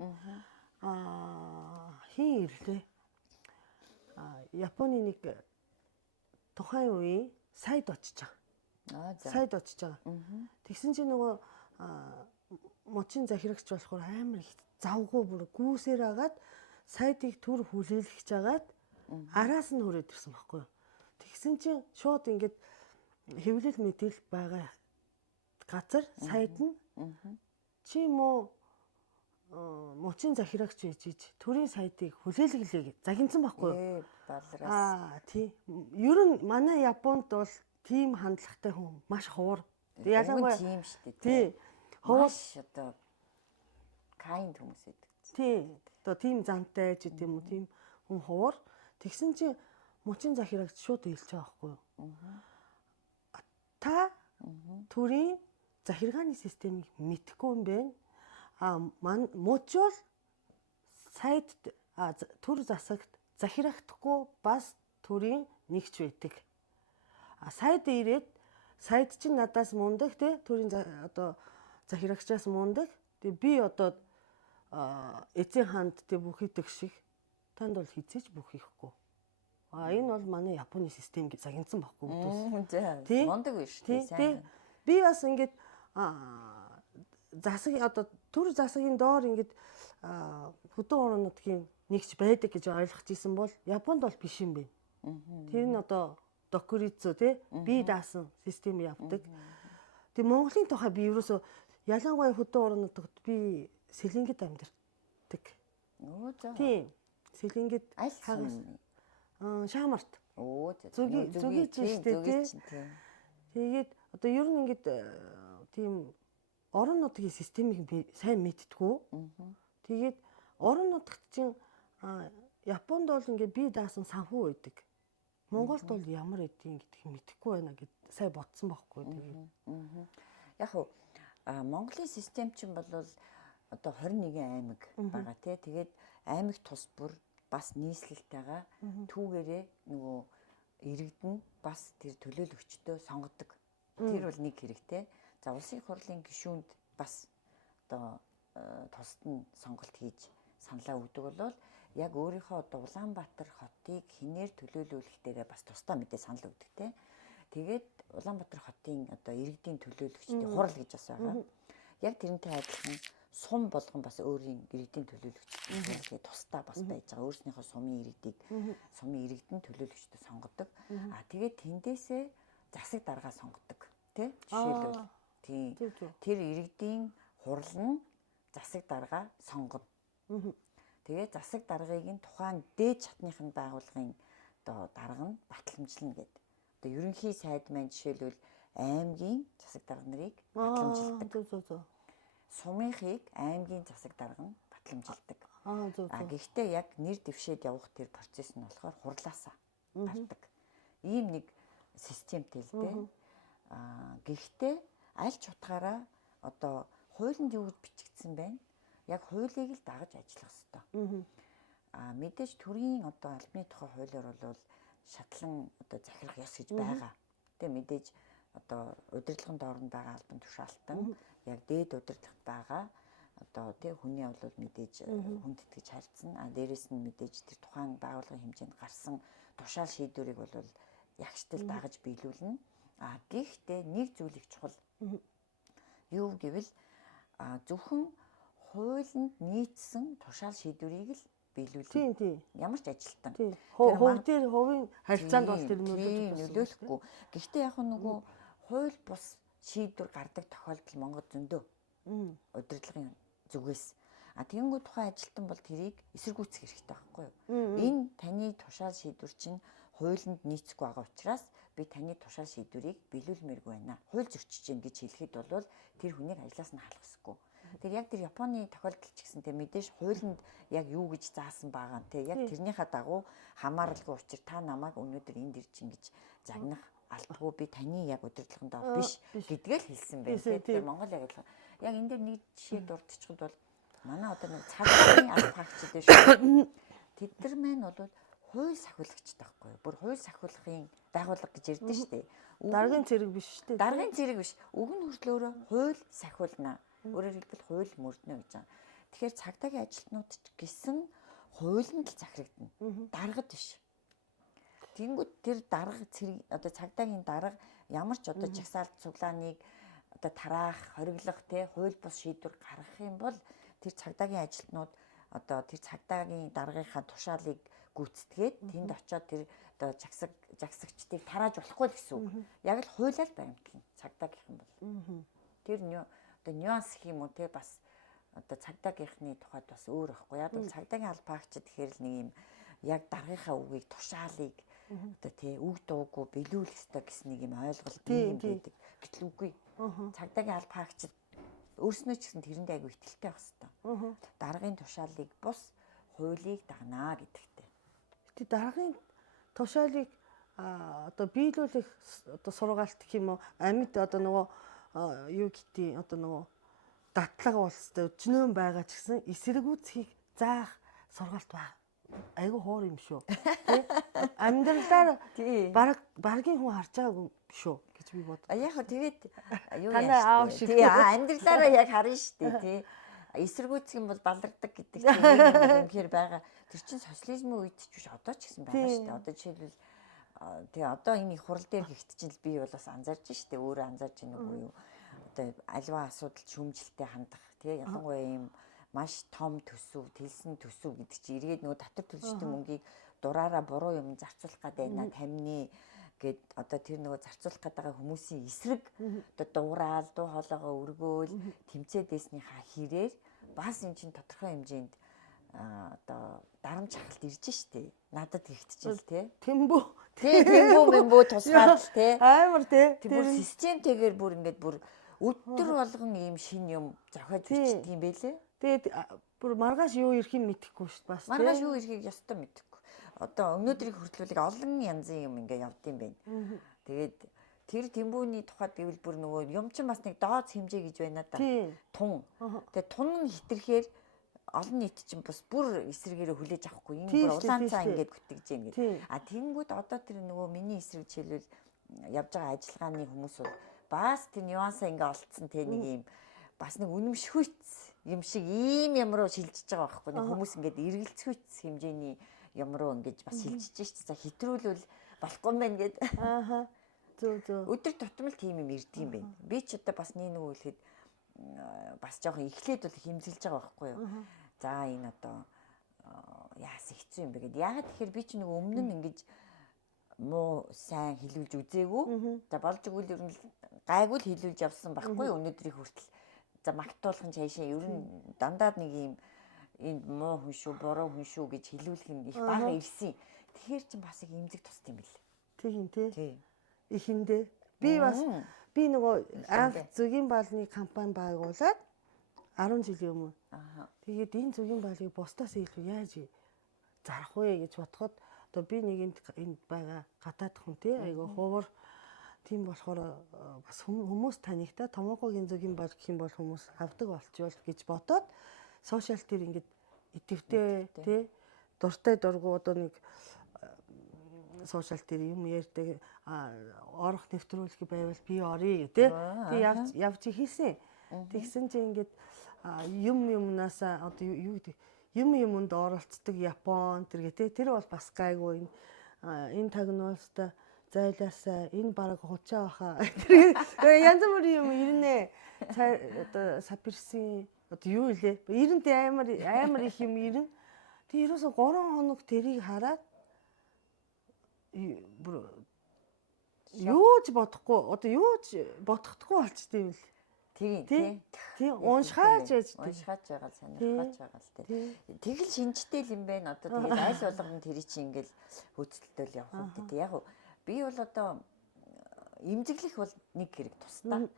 хин ирлээ. Японы нэг тухайн үеийн сайд очиж байгаа. Сайд очиж байгаа. Тэгсэн чинь нөгөө мучин захирагч болохоор амар их завгүй бүр гүүсээр агаад сайдыг түр хүлээлгэж агаад араас нь хүрээд ирсэн байхгүй юу. Тэгсэн чинь шууд ингэж хэвлэл мэдээлэл байгаа газар сайд нь чи муу мучин захирагч байж төрийн сайдыг хүлээлгэлээ гэж загинсан байхгүй юу. Тий. Ер нь манай Японд бол тийм хандлагатай хүн маш ховор. Ялангуяа тийм шүү дээ. Тий. Ховор одоо kind хүмүүс байдаг. Тий. Одоо тийм зантай ч гэдэм үү тийм хүн ховор. Тэгсэн чинь мучин захирагч шууд хэлж байгаа байхгүй юу. Та төрийн захиргааны системийг мэдхгүй юм байна. Муучвал сайд төр засагт захирагдахгүй бас төрийн нэгч байдаг. Сайд ирээд сайд чинь надаас мундаг те төрийн одоо захирагчаас мундаг. Тэгээ би одоо эзэн хаанд тэг бүх хийдэг шиг танд бол хизээж бүх хийхгүй. Энэ бол манай Японы систем гэж загинсан байхгүй юу? Мундаг биш тий. Би бас ингэж засаг одоо төр засагийн доор ингэж хөдөө орон нутгийн нэгч байдаг гэж ойлгож исэн бол Японд бол биш юм бэ. Тэр нь одоо докурицу тий бие даасан систем явдаг. Тэгээ Монголын тухай би ерөөсөө ялангуяа хөдөө орон нутагт би Сэлэнгэд амьдардаг. Тийм. Сэлэнгэд хагас Шаамарт. Зүгийн чиштэй тий. Тэгээд одоо ер нь ингэж тийм орон нутгийн системийг сайн мэдтгүү. Тэгээд орон нутагт чинь Японд бол ингээд бие даасан санхүү байдаг. Монголд бол ямар эдийн гэдгийг мэдэхгүй байна гэд сая бодсон байхгүй тэгээд. Яг уу Монголын систем чинь бол одоо 21 аймаг байгаа тий. Тэгээд аймаг тус бүр бас нийслэлтэйгээ түүгээрээ нөгөө иргэдэн бас тэр төлөөлөгчдөө сонгодог. Тэр бол нэг хэрэгтэй. За улсын хурлын гишүүнд бас одоо тусад нь сонголт хийж саналаа өгдөг бол яг өөрийнхөө одоо Улаанбаатар хотыг хинээр төлөөлүүлэх дээрээ бас тусдаа мэдээ санал өгдөг те. Тэгээд Улаанбаатар хотын одоо иргэдийн төлөөлөгчдийн хурал гэж бас байгаа. Яг тэрнтэй адилхан сум болгон бас өөрийн иргэдийн төлөөлөгчдийн тусдаа бас байж байгаа. Өөрснийхөө сумын иргэдийн төлөөлөгчдөө сонгодог. Тэгээд тэндээсээ засаг дарга сонгодог. Тэ? Жишээлбэл тийм. Тэр иргэдийн хурал нь засаг дарга сонгоно. Тэгээд засаг даргыг нь тухайн дээд чатныхын байгууллагын одоо дарга нь батламжлна гэдэг. Одоо ерөнхий сайд маань жишээлбэл аймгийн засаг дарга нарыг батламжилдаг. Сумынхыг аймгийн засаг дарга нь батламжилдаг. Гэхдээ яг нэр дэвшээд явах тэр процесс нь болохоор хурлаасаа гардаг. Ийм нэг системтэй л дээ. Гэхдээ аль ч утгаараа одоо хуулинд юу гэж бичигдсэн байна? Яг хуулийг л дагаж ажиллах хэрэгтэй. Мэдээж төрийн одоо албаны тухай хуулиар бол шатлан одоо захирах ёс гэж байгаа. Тэгээ мэдээж одоо удирдлагын доорн байгаа албан тушаалтан яг дээд удирдлагт байгаа одоо тий хүний бол мэдээж хүнд итгэж харьцсан. Дээрээс нь мэдээж тэр тухайн байгууллагын хэмжээнд гарсан тушаал шийдвэрийг бол ягштал дагаж биелүүлнэ. Гэхдээ нэг зүйл их чухал. Юу гэвэл зөвхөн хуулинд нийцсэн тушаал шийдвэрийг л биелүүлнэ. Тийм. Ямар ч ажилтан. Хувийн харилцаанд бол тэр нөлөөлөхгүй. Гэхдээ яг нөгөө хууль бус шийдвэр гардаг тохиолдол Монгол зөндөө. Удирдлагын зүгээс. Тэгэнгүүт тухайн ажилтан бол тэрийг эсэргүүцэх хэрэгтэй байхгүй юу? Энэ таны тушаал шийдвэр чинь хуулинд нийцэхгүй байгаа учраас би таны тушаал шийдвэрийг биелүүлмээргүй байна. Хууль зөрчиж гин гэж хэлэхэд бол тэр хүнийг ажлаас нь халах ёсгүй. Тэр яг тэр Японы тохиолдол ч гэсэн тэ мэдээж хуулинд яг юу гэж заасан байгаа нэ яг тэрнийхээ дагуу хамааралгүй учир та намайг өнөөдөр энд ирж ингэж загнах алдгүй би таны яг удирдлагын доор биш гэдгээл хэлсэн байх. Тэгэхээр Монгол яг энэ дээр нэг жишээ дурдчиход бол манай одоо нэг цагааны аль хаагчид дээ шүү. Тэд нар маань бол хууль сахиулагчтай байхгүй юу? Бүр хууль сахиулахын байгууллага гэж ярьдэн шүү дээ. Даргын цэрэг биш шүү дээ. Даргын цэрэг биш. Үг нь хүртэл өөрөө хууль сахиулна. Өөрөөр хэлбэл хууль мөрднө гэж байгаа. Тэгэхээр цагдаагийн ажилтнууд ч гэсэн хуулинд л захирагдана. Даргад биш. Тэнгүүд тэр дарга цэрэг одоо цагдаагийн дарга ямар ч одоо жагсаалт цуглааныг одоо тараах, хориглох те хууль бус шийдвэр гаргах юм бол тэр цагдаагийн ажилтнууд одоо тэр цагдаагийн даргынхаа тушаалыг гүйцэтгээд тэнд очиод тэр одоо жагсагчдыг тарааж болохгүй л гэсэн үг. Яг л хуулиар баримтлана цагдаагийнхан бол. Тэр одоо нюанс гэх юм уу те бас одоо цагдаагийнхны тухайд бас өөр байхгүй. Яг л цагдаагийн албаагчид тэгэхээр л нэг юм яг даргынхаа үгийг тушаалыг одоо тий үг дуугүй биелүүлэх ёстой гэсэн нэг юм ойлголт юм байдаг. Гэтэл үгүй. Цагдаагийн албаагчид өөрснөө ч гэсэн тэрэнд айгүй ихтэй байх ёстой. Даргын тушаалыг бус хуулийг дагнаа гэдэгтэй. Гэтэ даргын тушаалыг одоо биелүүлэх одоо сургаалт гэх юм уу амьд одоо нөгөө юу гэдэг одоо нөгөө дадлага болстой өчнөн байгаа ч гэсэн эсэргүүцхийг заах сургаалт байна. Айгу хоор юм шүү. Тэ? Амьдралаар баргийн хүн харж байгаагүй шүү гэж би бод. Яг хөө тэгээд юу яаш. Тий амьдралаараа яг харна шүү дээ тий. Эсэргүүцэх юм бол балардаг гэдэг чинь үнэхээр байгаа. Тэр чинь социализмын үед ч биш одоо ч гэсэн байгаа шүү дээ. Одоо жишээлбэл тий одоо энэ их хурал дээр хийгдчихэл би бол бас анзаарч шүү дээ. Өөрөө анзаарч байна уу юу. Одоо альва асуудал шүүмжлэлтэй хандах тий ялангуяа юм маш том төсөв, тэлсэн төсөв гэдэг чинь эргээд нөгөө татвар төлөгчдийн мөнгийг дураараа буруу юм зарцуулах гэдэг байна тамины гэд одоо тэр нөгөө зарцуулах гэдэг хүмүүсийн эсрэг одоо дуурал, дуу хоолойгоо өргөөл тэмцээдээснийхаа хэрээр бас эн чинь тодорхой хэмжээнд одоо дарамт шахалт ирж штэ. Надад ихтчихэл тий. Тэмбүү тусгаал тий. Амар тий. Тэр бүр системтэйгээр бүр ингээд бүр өдөр болгон ийм шин юм зохиож бичдэг юм байлээ. Тэгээд бүр маргааш юу ирэхийг мэдэхгүй шүү дээ бас тийм. Маргааш юу ирэхийг ёстой мэдэхгүй. Одоо өнөөдрийг хүртэлүүлэг олон янзын юм ингээ явд юм байна. Тэгээд тэр тэмбүүний тухайд гэвэл бүр нөгөө юм чинь бас нэг дооц хэмжээ гэж байна да. Тун. Тэгээд тун нь хитрхээр олон нийт чинь бас бүр эсрэгээрээ хүлээж авахгүй. Энэ бүр улаан цаа ингээд бүтгэж ингээд. Тэнгүүд одоо тэр нөгөө миний эсрэг жишээлбэл явж байгаа ажиллагааны хүмүүс бол бас тэр нюансаа ингээ олцсон те нэг юм бас нэг үнэмшхүйц юм шиг ийм юм руу шилжиж байгаа байхгүй. Нэг хүмүүс ингээд эргэлцхүйц хэмжээний юм руу ингэж бас шилжиж шít. За хэтрүүлвэл болохгүй юм байна гэд. Зөө. Өдөр тутмал тийм юм ирдэг юм байна. Би ч одоо бас нэг үлэхэд бас жоохон эхлээд бол хэмзэлж байгаа байхгүй юу. За энэ одоо яасан хэцүү юм бэ гэдэг. Яагаад тэгэхээр би ч нэг өмнө нь ингэж муу сайн хэлүүлж үзээгүй. За болж игэл ер нь гайгүй л хэлүүлж явсан байхгүй юу өнөөдрийг хүртэл. За магтуулах нь цаашаа ер нь дандаа нэг юм энд муу хүн шүү, буруу хүн шүү гэж хэлүүлэх нь их бага ирсэн. Тэгэхээр ч бас их эмзэг тусд юм бэл. Тийм тий. Тий. Ихэндээ би нөгөө анх зөгийн баалны компани байгуулад 10 жилийн өмнө. Тэгээд энэ зөгийн баалыг бусдаас илүү яаж зарах вэ гэж бодоход одоо би нэг энд байгаа гадаад хүн тий айгаа хувар тийм болохоор бас хүмүүс танихта Томоогийн зөгийн баал гэх юм бол хүмүүс авдаг болчихвол гэж бодоод сошиал дээр ингээд идэвхтэй тий дуртай дургу одоо нэг сошиал дээр юм ярьдаг орох нэвтрүүлэг байвал би оръё гэдэг. Тэг явж хийсэн. Тэгсэн чинь ингээд юмнаас одоо юу гэдэг юмд оролцдог Япон тэргээ тэр бол бас гайгүй энэ тагнуулстай зайлаасаа энэ бараг хучаа баха. Янз бүрийн юм ирнэ. Одоо сапирсын одоо юу илээ? 90-д амар их юм ирнэ. Тэг ерөөсө 3 хоног тэрийг хараад юу ч бодохгүй одоо юу ч бодохдохгүй болчтой юм л. Тийм уншхаач байгаа л сонирхооч байгаа л тийм. Тэгэл шинжтэй л юм байна. Одоо тэгээд аль болгоно тэр чинь ингээл хөдөлтөл явах гэдэг. Яг би бол одоо эмзэглэх бол нэг хэрэг тусдаа.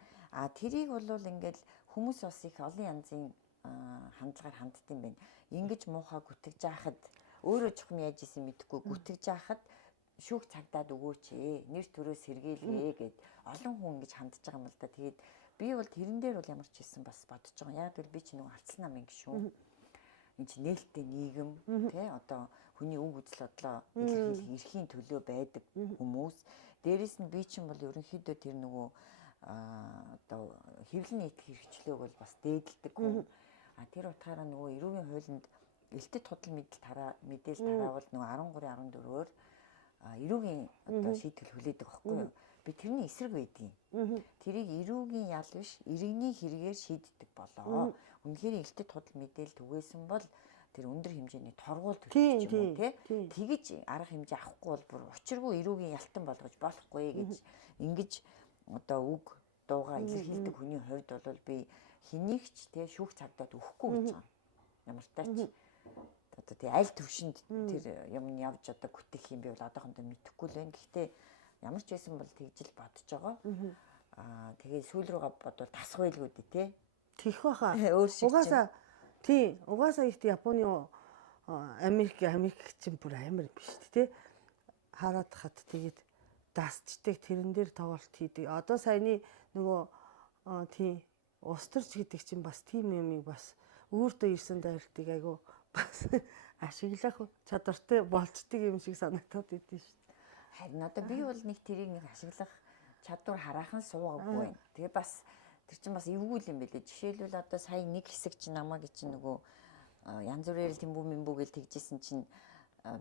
Тэрийг бол ингээл хүмүүс бас их олон янзын хандлагаар ханддаг юм байна. Ингиж муухай гүтгэж яахад өөрөө чухам яаж исэн мэдэхгүй гүтгэж яахад шүүх цагдаад өгөөч нэр төрөө сэргийлгээ гэд олон хүн ингэж хандж байгаа юм л да. Тэгээд би бол тэрэн дээр бол ямар ч хэлсэн бас бодож байгаа. Яг л би чи нэг арцлан намын гишүүн. Энд чи нээлттэй нийгэм тий одоо хүний үг үзэл бодлоо илэрхийлэх эрхийн төлөө байдаг хүмүүс. Дээрээс нь би чинь бол ерөнхийдөө тэр нөгөө одоо хэвлэл нийтэх хэрэгчлөөг бол бас дээдэлдэг хүн. Тэр утгаараа нөгөө эрүүгийн хуулинд элтэд худал мэдээлэл тараавал нөгөө 13-14-өөр эрүүгийн одоо шийтгэл хүлээдэг байхгүй юу? Би тэрний эсрэг байдгийн. Тэрийг эрүүгийн ял биш, иргэний хэрэгээр шийддэг болоо. Үнэхээр элтэд худал мэдээлэл түгээсэн бол тэр өндөр хэмжээний торгуул төлөх юм тий. Тэгэж арга хэмжээ авахгүй бол бүр учиргүй эрүүгийн ялтан болгож болохгүй гэж ингэж одоо үг дуугаа илэрхийлдэг хүний хувьд бол би хэнийг ч тий шүүх цагдаад өгөхгүй гэж байгаа. Ямар тач одоо тий аль төвшөнд тэр юм явж одоо гүтэх юм би бол одоохондоо мэдэхгүй л байна. Гэхдээ ямар ч байсан бол тэгж л бодож байгаа. Тэгээ сүүл рүүгээ бодвол тасгайлгүй дээ тий. Тих баха. Угаасаа тий угаасаа ихт Японы Америк чинь бүр амар биш тий. Хараад хат тэгээд дасчдаг тэрэн дээр тоглолт хийдэг. Одоо саяны нөгөө тий ус төрч гэдэг чинь бас тийм юмыг бас өөртөө ирсэн дайралтыг айгу бас ашиглах чадвартай болцдог юм шиг санагдаад идэв шүү дээ. Харин одоо би бол нэг тэрийг нэг ашиглах чадвар хараахан суугаагүй байна. Тэгээ бас тэр чинь бас эвгүй юм байлээ. Жишээлбэл одоо сая нэг хэсэг чинь намайг чинь нөгөө янз бүрээр тэмбүү мэмбүү гэж тэгжсэн чинь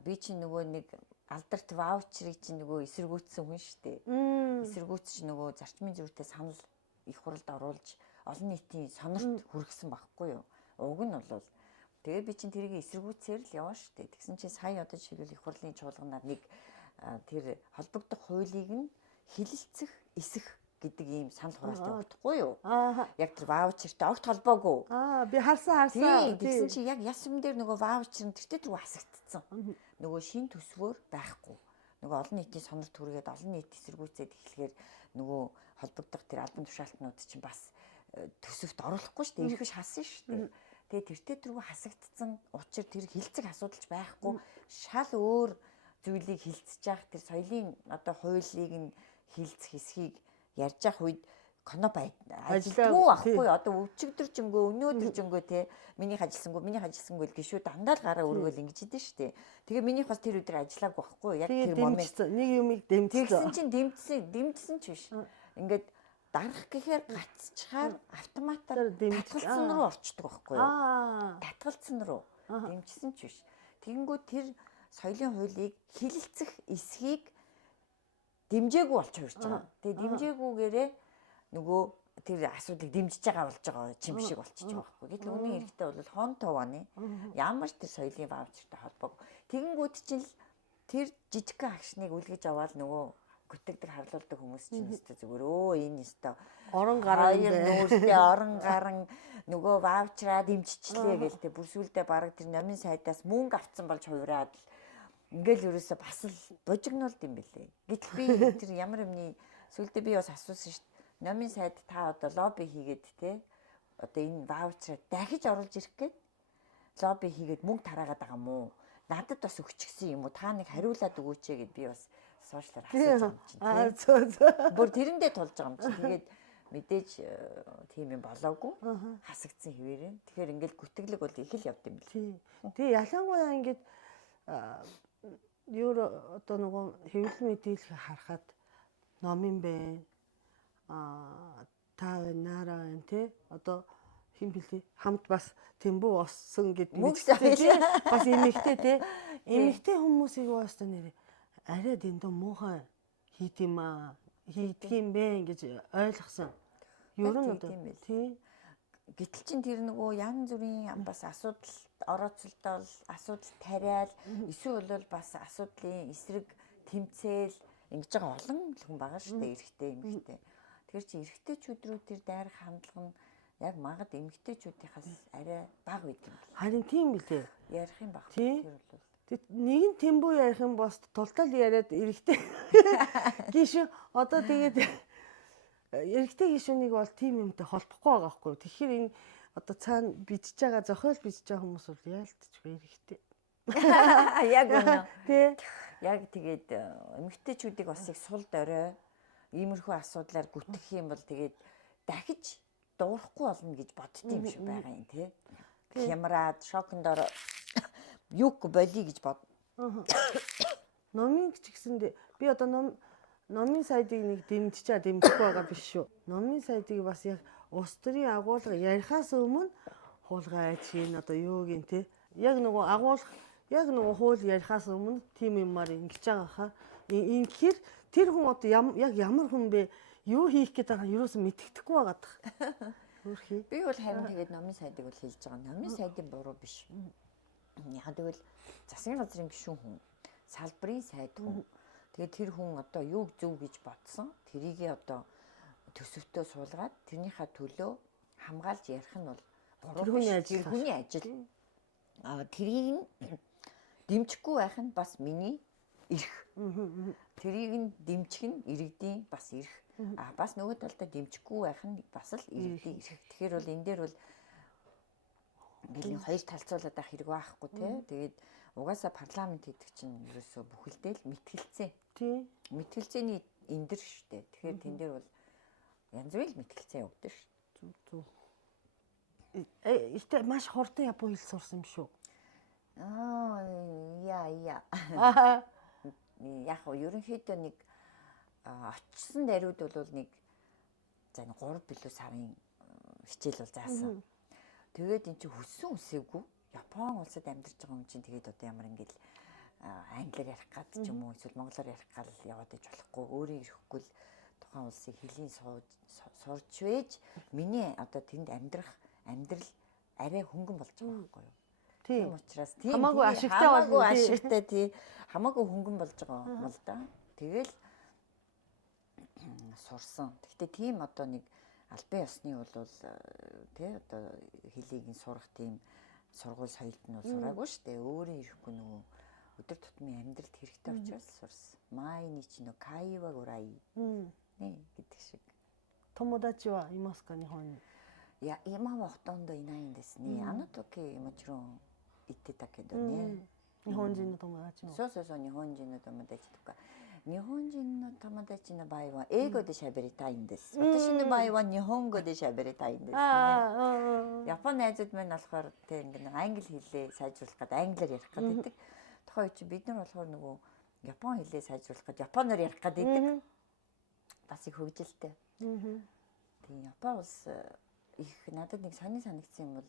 би чинь нөгөө нэг алдарт ваучерыг чинь нөгөө эсэргүүцсэн хүн шүү дээ. Эсэргүүцч нөгөө зарчмын зүйтэй санал их хуралд оруулж олон нийтийн сонорт хүргэсэн байхгүй юу? Уг нь бол тэгээ би чинь тэрийг эсэргүүцээр л яваа шүү дээ. Тэгсэн чинь сая одоо жишээлбэл их хурлын чуулганаар нэг тэр холбогдох хуулийг нь хилэлцэх эсэх гэдэг ийм санал хураалтыг өгдөхгүй юу? Яг тэр ваучертай огт холбоогүй. Би харсан. Тэгсэн чи яг яс юм дээр нөгөө ваучер нь тэртээ рүү хасагдсан. Нөгөө шин төсвөр байхгүй. Нөгөө олон нийтийн сонор түргээд олон нийт эсэргүүцээд эхлэхээр нөгөө холбогдох тэр албан тушаалтнууд чинь бас төсөвт оруулахгүй шүү дээ. Ирэх биш хасан шүү дээ. Тэгээ тэртээ рүү хасагдсан учир тэр хилцэг асуудалч байхгүй. Шал өөр зүйлийг хилцэж явах тэр соёлын одоо хуулийг нь хилцэх хэсгийг ярьж явах үед коно ажиллахгүй байхгүй одоо өчигдөржөнгөө өнөөдөржөнгөө те миний хажилсангүй л гişүү дандаа л гараа өргөөл ингэж идэв штэ. Тэгээ минийх бас тэр өдөр ажиллаагүй байхгүй яг тэр момент нэг юмыг дэмжсэн. Тэгсэн чинь дэмжсэн ч биш. Ингээд дарах гэхээр гацчихаар автоматар татгалцсан руу орчдөг байхгүй юу? Татгалцсан руу дэмжсэн ч биш. Тэгэнгүүт тэр соёлын хуулийг хилэлцэх эсхийг дэмжээгүй болж хуурч байгаа. Тэгээ дэмжээгүйгээрээ нөгөө тэр асуудлыг дэмжиж байгаа болж байгаа чим шиг болчихж байгаа байхгүй. Гэтэл үнэн хэрэгтээ бол хон товооны ямар ч тэр соёлын ваучертай холбоог. Тэгэнгүүт чинь тэр жижигхэн агшныг үлгэж аваад нөгөө гүтгдэг харлуулдаг хүмүүс чинь өстө зүгээр энэ өстө орон гараа нүүртэй орон гарan нөгөө ваучраа дэмжчихлээ гэлтэй бүр сүулдэ бараг тэр номын сайдаас мөнгө авцсан болж хувираад ингээл ерөөсө бас л божигнуулд юм бэлээ. Гэтэл би тэр ямар юмны сүулдэ би бас асуусан шүү дээ. Номын сайд та одоо лобби хийгээд те одоо энэ ваучраа дахиж оруулж ирэх гээд лобби хийгээд мөнгө тараагаад байгаа юм уу? Надад бас өгчихсэн юм уу? Та нэг хариулаад өгөөч гэд би бас сошиалаар асууж байгаа юм чинь. Бүр тэрэндээ тулж байгаа юм чинь. Тэгээд мэдээж тийм юм болоогүй. Хасагдсан хэвээрээ. Тэгэхээр ингээл гүтгэлэг бол их л явд юм бэл. Тэгээ ялангуяа ингээд юу одоо нөгөө хэвлэл мэдээлэл харахад номын байна. Та наараа байна те. Одоо хин бэлээ хамт бас тэмбүү оссон гэд мэдээ бас эмэгтэй те. Эмэгтэй хүмүүсийг бас нэрээ арай дэндүү муухай хийд юм аа. Хийдэг юм бэ гэж ойлгосон. Ер нь одоо тий. Гэтэл чин тэр нөгөө янз бүрийн бас асуудал орооцолтол асуудал тариал эсвэл бол бас асуудлын эсрэг тэмцээл ингэж байгаа олон хүн байгаа шүү дээ эрэгтэй эмэгтэй. Тэгэхээр чи эрэгтэйчүүд рүү тэр дайрах хандлага нь яг магад эмэгтэйчүүдийнхээс арай бага байд юм. Харин тийм билээ. Ярих юм баг. Тэр бол нэг нь тэмбүү ярих юм бол тултал яриад эрэгтэй гişү одоо тэгээд эрэгтэй гişүнийг бол тийм юмтай холбохгүй байгаа байхгүй. Тэгэхээр энэ одоо цаана бичиж байгаа зохиол бичиж байгаа хүмүүс бол яалтчгүй эрэгтэй. Яг үнэ. Тэ. Яг тэгээд эмэгтэйчүүдийг бас их сул дорой иймэрхүү асуудлаар гүтгэх юм бол тэгээд дахиж дуурахгүй болно гэж боддtiin юм шиг байгаа юм тий. Хямраад шоконд ороо юг боли гэж бод. Номын ч гэсэндээ би одоо номын сайдыг нэг дэмжихгүй байгаа биш шүү. Номын сайдыг бас яг улс төрийн агуулга ярихаас өмнө хуулгай ажийн одоо юу гин те. Яг нөгөө агуулга яг нөгөө хууль ярихаас өмнө тийм юмар ингэж байгаа хаа. Ингэхэр тэр хүн одоо яг ямар хүн бэ? Юу хийх гээд байгаа нь юусэн мэддэхгүй байгаа дах. Хөрхий. Би бол харин тэгээд номын сайдыг бол хэлж байгаа. Номын сайдын буруу биш. Яг тэгвэл засгийн газрын гишүүн хүн, салбарын сайд хүн. Тэгээд тэр хүн одоо юу зөв гэж бодсон. Тэрийг одоо төсөвтөө суулгаад тэрнийхээ төлөө хамгаалж ярих нь бол буруу биш. Тэр хүний ажил. Тэрийг дэмжихгүй байх нь бас миний эрх. Тэрийг нь дэмжих нь иргэдийн бас эрх. Бас нөгөө талдаа дэмжихгүй байх нь бас л иргэдийн эрх. Тэгэхээр бол энэ дээр бол ингээл хоёр талцуулаад авах хэрэг байхгүй тий. Тэгээд угаасаа парламент гэдэг чинь ерөөсөө бүхэлдээ л мэтгэлцээ. Тий. Мэтгэлцээний эндэр шүү дээ. Тэгэхээр тэн дээр бол янз бүрийн мэтгэлцээ явдаг шүү. Зүг. Ихтэй маш хурдан япон хэл сурсан юм шүү. Яа. Яг ерөнхийдөө нэг очсон даруйд бол нэг за 3 билүү сарын хичээл бол заасан. Тэгээд эн чинь хүссэн үсээгүй Япон улсад амьдарч байгаа юм чинь тэгээд одоо ямар ингээл англиар ярих гад ч юм уу эсвэл монголоор ярих гал яваад иж болохгүй өөрөө ирэхгүй л тухайн улсыг хэлийн сурч вэж миний одоо тэнд амьдрал арай хөнгөн болж байгаа байхгүй юу. Тийм учраас тийм хамаагүй ашигтай тий хамаагүй хөнгөн болж байгаа юм л да. Тэгэл сурсан. Гэхдээ тийм одоо нэг албан ёсны бол тий одоо хэлийг нь сурах тийм сургууль соёлд нь бол сураагүй шүү дээ. Өөрөө ирэхгүй нөгөө өдөр тутмын амьдралд хэрэгтэй учраас сурсан. Майнич нөө кайва гурай. Нэ гэдэг шиг. Томодачи ва имасу ка нихон? 今はほとんどいないんですね。あの時もちろん行ってたけどね。日本人の友達の。そう日本人の友達とか。日本人の友達の場合は英語で喋りたいんです。私の場合は日本語で喋りたいんですね。Японы найзууд маань болохоор тэг ингээд англи хэлээ сайжруулах гэдэг англиар ярих гэдэг. Тухайн үед чи бид нар болохоор нөгөө япон хэлээ сайжруулах гэдэг японоор ярих гэдэг. Бас их хөвгөлтэй. Тэг Япон улс их надад нэг сонир санагдсан юм бол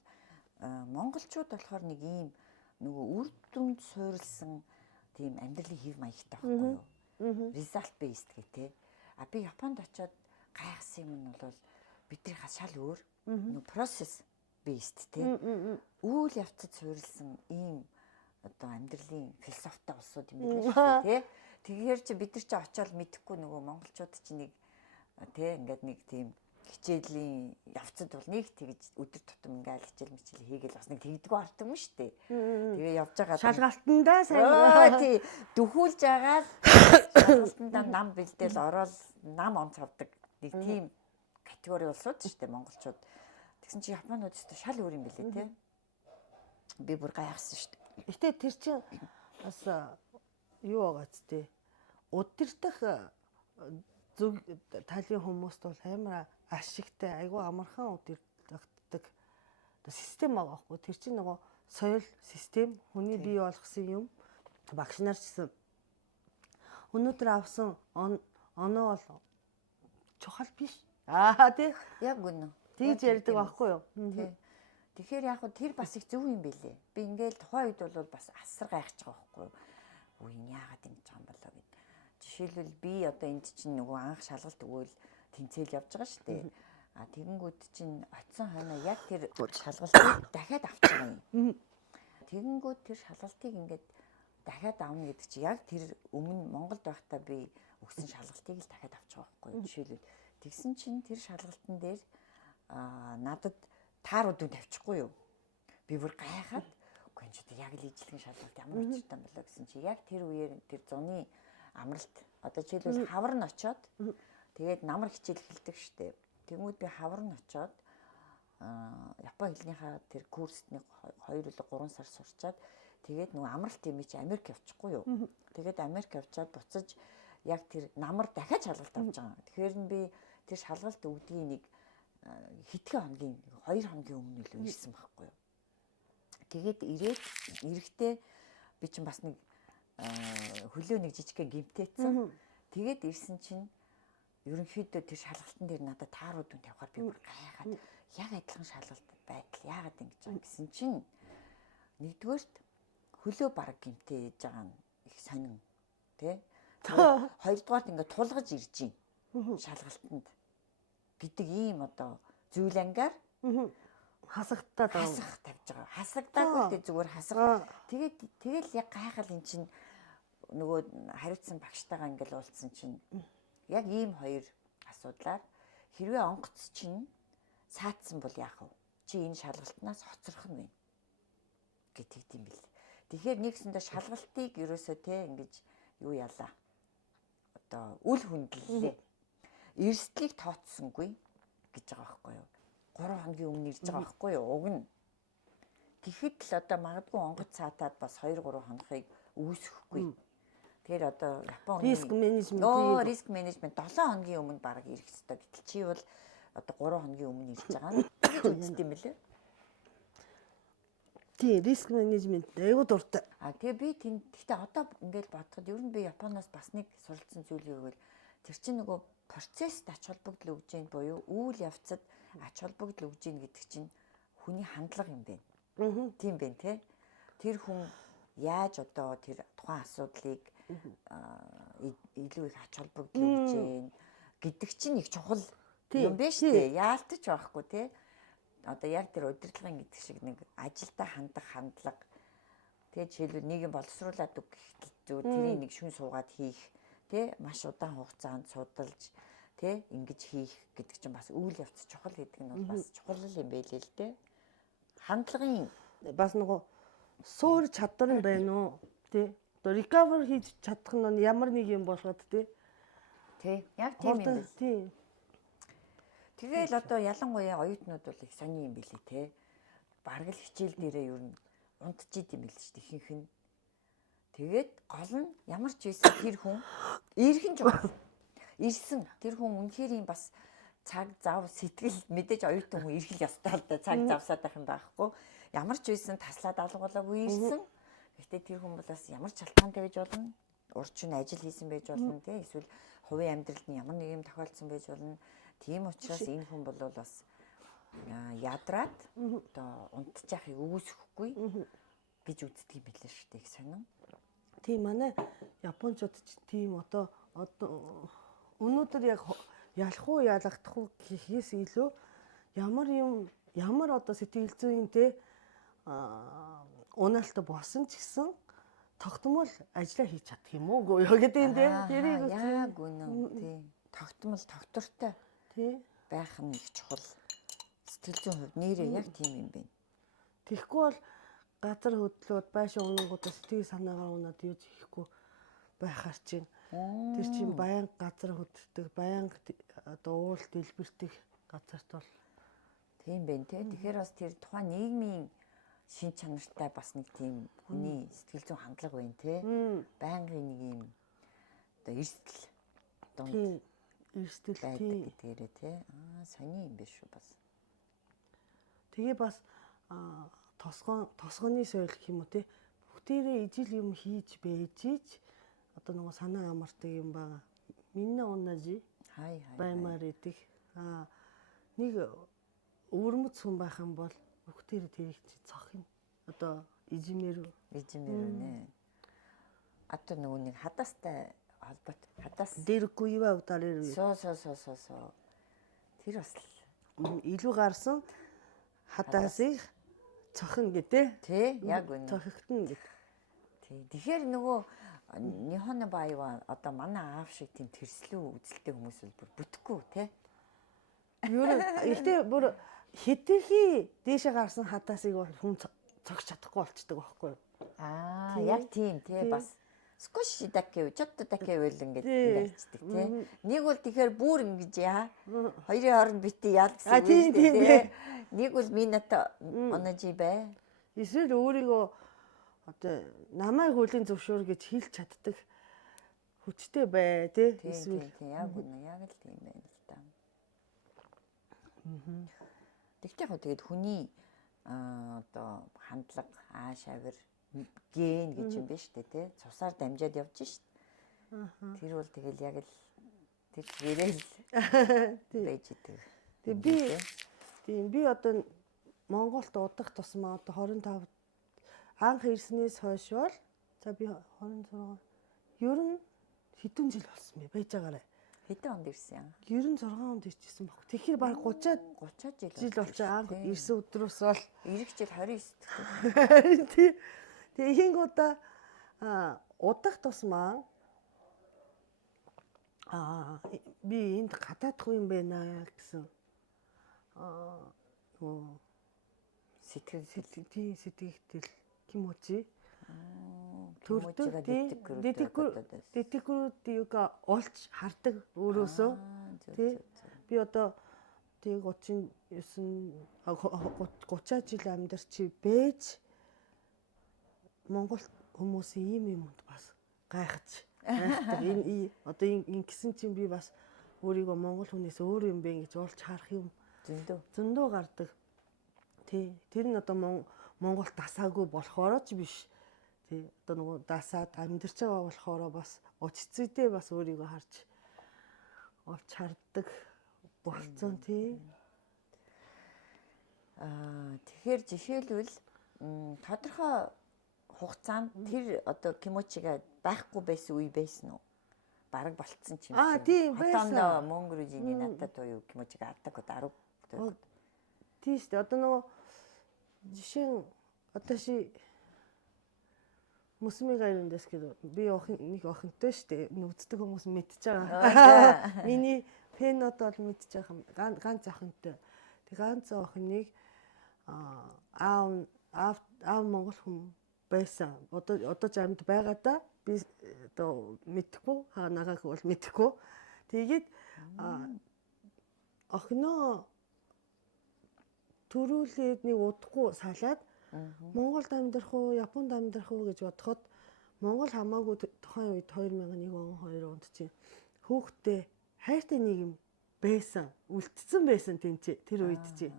монголчууд болохоор нэг ийм нөгөө үр дүнд суурилсан тийм амьдралын хэв маягтай байхгүй юу? result based гэх те. А би Японд очиод гайхсан юм нь бол биднийхээ шал өөр. Нөө process based те. Үйл явцад суурилсан ийм одоо амьдралын философитой улсууд юм билээ шүү дээ те. Тэгэхээр чи бид нар чи очиод мэдэхгүй нөгөө монголчууд чи нэг те ингээд нэг тийм хичээлийн явцад бол нэг тэгж өдөр тутам ингээл хичээл мичээл хийгээл бас нэг тэгдэггүй артдаг юм шүү дээ. Тэгээ явж байгаа Шалгалтандаа сайн тий дөхүүлж агаад шалгалтандаа нам бэлдээл ороод нам онц авдаг нэг тийм категори улсууд шүү дээ монголчууд. Тэгсэн чи Японууд ч шал өөр юм билээ те. Би бүр гайхсан шүү дээ. Гэтэ тэр чинь бас юу байгаа ч тий. Удирдах зөв талын хүмүүст бол амар ашигтай айгүй амархан удирдахдаг систем байгаа байхгүй. Тэр чинь нөгөө соёл систем хүний бий болгосон юм. Багш нар ч гэсэн өнөөдөр авсан оноо бол чухал биш. Тий. Яг үнэ. Тийж ярьдаг байхгүй юу? Тий. Тэгэхээр яг хөө тэр бас их зөв юм бэлээ. Би ингээл тухайн үед бол бас асар гайхаж байгаа байхгүй юу? Үгүй яагаад ингэж байгаа юм болоо гэд. Жишээлбэл би одоо энд чинь нөгөө анх шалгалт өгөөл тэнцэл явж байгаа шүү дээ. А тэгэнгүүт чинь очисон хойно яг тэр шалгалтыг дахиад авч байгаа юм. Тэгэнгүүт тэр шалгалтыг ингээд дахиад авна гэдэг чинь яг тэр өмнө Монголд байхдаа би өгсөн шалгалтыг л дахиад авч байгаа байхгүй юу? Жишээлбэл тэгсэн чинь тэр шалгалтын дээр надад тааруудыг тавьчихгүй юу? Би бүр гайхаад үгүй энэ ч яг л ижлэгэн шалгалт ямар учиртай юм болоо гэсэн чи яг тэр үеэр тэр зуны амралт одоо жишээлбэл хавар нь очоод тэгээд намар хичээл эхэлдэг штеп. Тэгмүүд би хавар нь очоод Японы хэлнийхаа тэр курст нэг 2 или 3 сар сурчаад тэгээд нөгөө амралт юм чи Америк явчихгүй юу? Тэгээд Америк явчаад буцаж яг тэр намар дахиад шалгалт авч байгаа. Тэгэхээр би тэр шалгалт өгдгийн нэг хэдхэн хоногийн 2 хоногийн өмнө л ирсэн байхгүй юу. Тэгээд ирэхдээ би чинь бас нэг хөлөө нэг жижигхэн гимтээсэн. Тэгээд ирсэн чинь ерөнхийдөө тэр шалгалтын дээр надад тааруудын тавихаар би бүр гайхаад яг адилхан шалгалт байтал яагаад ингэж байгаа гэсэн чинь нэгдүгээрт хөлөө бараг гимтээж байгаа нь их сонин тий. Хоёрдугаарт ингээд тулгаж ирж байна шалгалтанд гэдэг ийм одоо зүйл ангаар хасагтаад тавьж байгаа. Хасагдаагүй зүгээр хасаг. Тэгэл яг гайхал эн чинь нөгөө хариуцсан багштайгаа ингээл уулзсан чинь яг ийм хоёр асуудлаар хэрвээ онгоц чинь саатсан бол яах вэ? Чи энэ шалгалтнаас хоцрох нь байна гэдэг юм бэл. Тэгэхээр нэгсэндээ шалгалтыг ерөөсөө те ингэж юу ялаа. Одоо үл хүндлээ. Эрсдлийг тооцсонгүй гэж байгаа байхгүй юу? 3 хоногийн өмнө ирж байгаа байхгүй юу? Уг нь. Тэгэхэд л одоо магадгүй онгоц цаатаад бас 2-3 хоногыг үүсэхгүй. Тэгэхээр одоо Японы риск менежмент 7 хоногийн өмнө бараг ирэх хэрэгтэй. Гэтэл чи бол одоо 3 хоногийн өмнө ирж байгаа нь гэж үздэг юм билээ. Тий, риск менежмент айгуу дуртай. Тэгээ би гэхдээ одоо ингээд бодоход ер нь би Японоос бас нэг суралцсан зүйл юу гэвэл тэр чинь нөгөө процесст ач холбогдол өгж гин буюу үйл явцад ач холбогдол өгж гин гэдэг чинь хүний хандлага юм байна. Тийм байна те. Тэр хүн яаж одоо тэр тухайн асуудлыг илүү их ач холбогдол өгж гин гэдэг чинь их чухал юм байна шүү дээ. Яалтч байхгүй те. Одоо яг тэр удирдлагын гэдэг шиг нэг ажилдаа хандах хандлага. Тэгээд жишээлбэл нэг юм боловсруулаад үг гэхдээ зүгээр тэрийг нэг шүн суугаад хийх тий маш удаан хугацаанд судалж тий ингэж хийх гэдэг чинь бас үйл явц чухал гэдэг нь бол бас чухал юм байлээ л дээ. Хандлагын бас нөгөө суур чадвар нь байна уу тий. Одоо recover хийж чадах нь ямар нэг юм болгоод тий. Тий яг тийм юм байна. Тий. Тэгэл одоо ялангуяа оюутнууд бол их сони юм билий те. Бараг л хичээл дээрээ ер нь унтж идэм билээ шүү дээ ихэнх нь. Тэгээд гол нь ямар ч байсан тэр хүн ирхэн жоо. Ирсэн тэр хүн үнэхээр юм бас цаг зав сэтгэл мэдээж оюутан хүн ирэх л ёстой л да цаг завсаад байх юм байхгүй. Ямар ч байсан таслаад алгалаагүй ирсэн. Гэхдээ тэр хүн бол бас ямар ч шалтгаантай байж болно. Урчин ажил хийсэн байж болно те. Эсвэл хувийн амьдралд нь ямар нэг юм тохиолдсон байж болно. Тийм учраас энэ хүн бол бас ядраад одоо унтчихыг үүсэхгүй гэж үздэг юм билээ шүү дээ их сонин. Тийм манай японочууд ч тийм одоо өнөөдөр яг ялах уу ялагдах уу гэхээс илүү ямар одоо сэтгэл зүйн те унаалт босон ч гэсэн тогтмол ажиллаа хийж чадах юм уу гэдэг юм те. Тэрийг яг үнэн тий. Тогтмол тогтвортой тий байх нь их чухал. Сэтгэл зүйн хувьд нэрээ яг тийм юм байна. Тэгэхгүй бол газар хөдлөөд байшин унангуудаа сэтгэл санаагаар унаад юу хийхгүй байхаар чинь тэр чинь баян газар хөдлөдөг, баян одоо уул дэлбэрдэг газарт бол тийм байна те. Тэгэхээр бас тэр тухайн нийгмийн шин чанартай бас нэг тийм хүний сэтгэл зүйн хандлага байна те. Байнгын нэг юм одоо эрсдэл дунд эрсдэл байдаг гэдгээрээ те. Сони юм биш шүү бас. Тэгээ бас тосгоны соёл гэх юм уу те. Бүгдээрээ ижил юм хийж бэжиж одоо нөгөө санаа амардаг юм байгаа. Минь унажи баймаар идэг. Нэг өвөрмөц хүн байх юм бол бүгдээрээ тэрийг цох юм. Одоо ижимээр нэ. Одоо нөгөө нэг хадаастай холбоотой. Хадаас дэрэггүй юу удараар. Соо. Тэр бас илүү гарсан хадаасыг цохон гэдэг. Тий, яг үнэ. Цохигтэн гэдэг. Тий. Тэгэхээр нөгөө Нихоны баяа одоо манай аав шиг тийм тэрслүү үзэлтэй хүмүүс бол бүтэхгүй тий. Ихтэй бүр хэтэрхий дээшээ гарсан хадаасыг бол хүн цогч чадахгүй болчдөг байхгүй юу? Яг тийм тий бас скош дакив, чотто дакив л ингээд ярьцдаг тий. Нэг бол тэгэхээр бүр ингэж хоёрын хооронд бити ял гэсэн үг шүү дээ. Нэг бол минато оножи бай. Эсвэл өөрийгөө одоо намайг хөлийн зөвшөөр гэж хэлж чаддаг хүчтэй бай тий. Эсвэл яг үнэ яг л тийм байна л та. Тэгтээ яг тэгээд хүний одоо хандлага аашаавар ген гэж юм биш үү те цусаар дамжаад явж шít. Тэр бол тэгэл яг л тэр гэрэл байж идэг. Тэгээ би одоо Монголд удах тусмаа одоо 25 анх ирснээс хойш бол за би 26 ер нь хэдэн жил болсон бэ байж байгаарай. Хэдэн онд ирсэн? 96 онд ирчихсэн баг. Тэгэхээр баг 30 жил болчих анх ирсэн өдрөөс бол ирэх жил 29 тий. Тэгээ ихэнгуудаа удах тусмаа би энд гадаадах юм байна гэсэн сэтгэгдэл киможи төрдөг детекторыг олж хардаг өөрөөсөө тий би одоо тий 30 жил амьдарч бэж Монгол хүмүүсийн ийм юмд бас гайхаж энэ одоо ингэсэн чинь би бас өөрийгөө монгол хүнээс өөр юм бэ гэж олж харах юм зөндөө гардаг. Тий. Тэр нь одоо Монгол дасаагүй болохоор ч биш. Тий. Одоо нөгөө дасаад амьдарч байгаа болохоор бас очицэдээ бас өөрийгөө харж олж хардаг болцсон тий. Тэгэхээр жишээлбэл тодорхой хугацаанд тэр одоо кимочига байхгүй байсан үе байсан уу? Бараг болцсон ч юм шиг. Тийм байсан. Одоо Монголын надад юу кимочига авдаг одоо 10. Тийм шүү дээ. Одоо нөгөө жишээ нь одоо Мусми гайрандас гэдэг би нэг охинтой шүү дээ. Үздэг хүмүүс мэдчихэж байгаа. Миний фэн одоо бол мэдчихэж байгаа ганц охинтой. Тэг ганц охиныг аав монгол хүн байсан. Одоо ч амьд байгаа да. Би одоо мэдхгүй, нагааг бол мэдхгүй. Тэгээд охиноо төрүүлээд нэг удахгүй салаад Монголд амьдрах уу, Японд амьдрах уу гэж бодоход Монгол хамаагүй тухайн үед 2001 он 2 онд чинь хүүхдээ хайртай нэг юм байсан, үлдсэн байсан тэнцээ тэр үед чинь.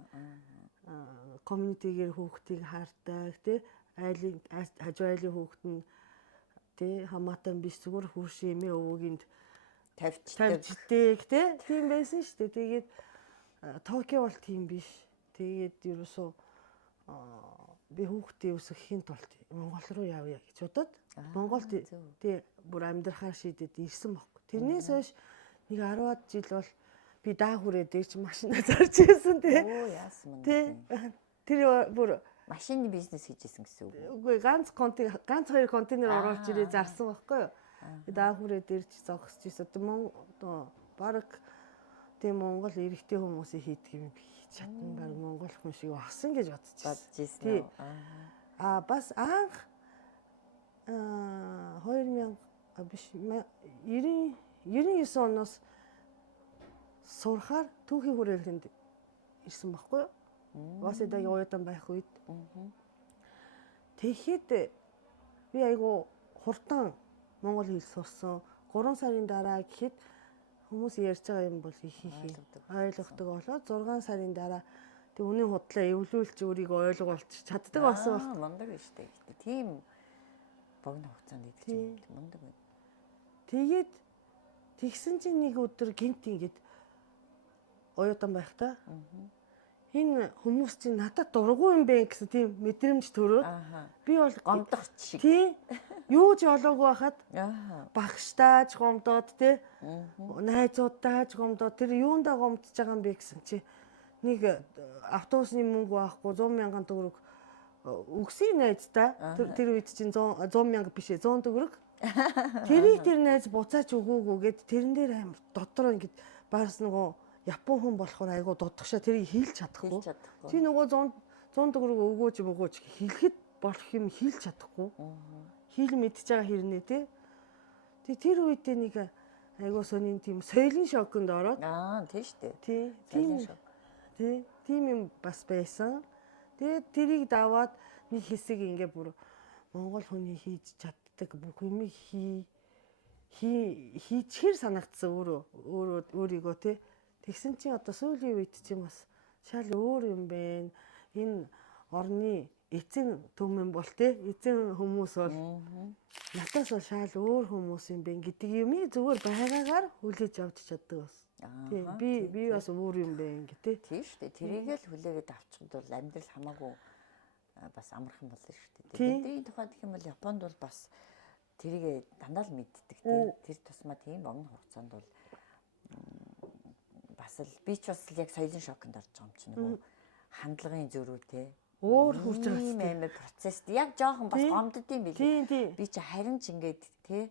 Комьюнитигээр хүүхдийг хаардаг тий айлын хажуу айлын хүүхд нь тий хамаатай биш зүгээр хурш эмээ өвөөгөнд тавьждаг тий тийм байсан шүү дээ. Тэгээд Токио бол тийм биш. Тэгээд ерөөсөө би хүүхдээ өсгөхийн тулд Монгол руу явъя гэж бодоод Монголд тий бүр амьдрахаар шийдээд ирсэн баггүй. Тэрнээс хойш нэг 10-аад жил бол би даахүрээ дээр чи машина зарж ирсэн тий. Оо яасан мөн. Тий. Тэр бүр машины бизнес хийжсэн гэсэн үг. үгүй ганц хоёр контейнер оруулж ирээ зарсан байхгүй юу. Даахүрээ дээр чи зогсож ирсэн. Бараг тийм Монгол эрэгтэй хүмүүсийн хийдэг юм би хийж чадсан баг Монгол хүн шиг болсон гэж бодож ирсэн. Бас анх 2000 биш 99 оноос сурахаар түүхийн хүрээлэнд ирсэн баггүй юу? Бас эдагийн уяадан байх үед. Тэгэхэд би айгу хурдан монгол хэл сурсан. 3 сарын дараа гэхэд хүмүүс ярьж байгаа юм бол их ойлгодог болоод 6 сарын дараа тэг үнийн худлаа эвлүүлж өөрийгөө ойлгуулж чаддаг болсон баг. Мундаг биш үү? Тийм богино хугацаанд идэх юм мундаг байна. Тэгээд тэгсэн чинь нэг өдөр гинт ингээд оюутан байхдаа энэ хүмүүс чинь надад дургүй юм бэ гэсэн тийм мэдрэмж төрөөд би бол гомдох шиг. Тий. Юу ч олоогүй байхад багштайч гомдоод тий. Найзуудтайч гомдоод тэр юундаа гомдож байгаа юм бэ гэсэн чи нэг автобусны мөнгө байхгүй 100,000 төгрөг өгсөн найзтай тэр үед чинь 100,000 биш 100 төгрөг. Тэрийг тэр найз буцаач өгөөгүйгээд тэрэн дээр амар дотроо ингээд баарс нөгөө Япон хүн болохоор айгуу дутгашаа тэрийг хийлж чадахгүй. Чи нөгөө 100 төгрөг өгөөч хэлэхэд болох юм хийлж чадахгүй. Хийл мэдчихэж байгаа хэрнээ тий. Тэгээ тэр үедээ нэг айгуу сонин тийм соёлын шоконд ороод тийм шүү дээ. Тий. Тийм юм бас байсан. Тэгээд тэрийг даваад нэг хэсэг ингээ бүр монгол хүний хийж чаддаг бүх юм хийчихэр санагдсан өөрийгөө тий. Тэгсэн чинь одоо сүүлийн үед чинь бас шал өөр юм бэ. Энэ орны эзэн түмэн бол те эзэн хүмүүс бол надаас бол шал өөр хүмүүс юм бэ гэдэг юмыг зүгээр байгаагаар хүлээж авч чаддаг бас. Тийм би бас өөр юм бэ гэх те. Тийм шүү дээ. Тэрийг л хүлээгээд авчихд бол амьдрал хамаагүй бас амархан болно шүү дээ. Бидний тухайд гэх юм бол Японд бол бас тэрийг дандаа л мэддэг те. Тэр тусмаа тийм богино хугацаанд бол бас л би ч бас яг соёлын шоконд орж байгаа юм чинь нөгөө хандлагын зөрүү те. Өөр хурж байгаа юм амар процесс. Яг жоохон бас гомдд юм билээ. Би чи харин ч ингээд те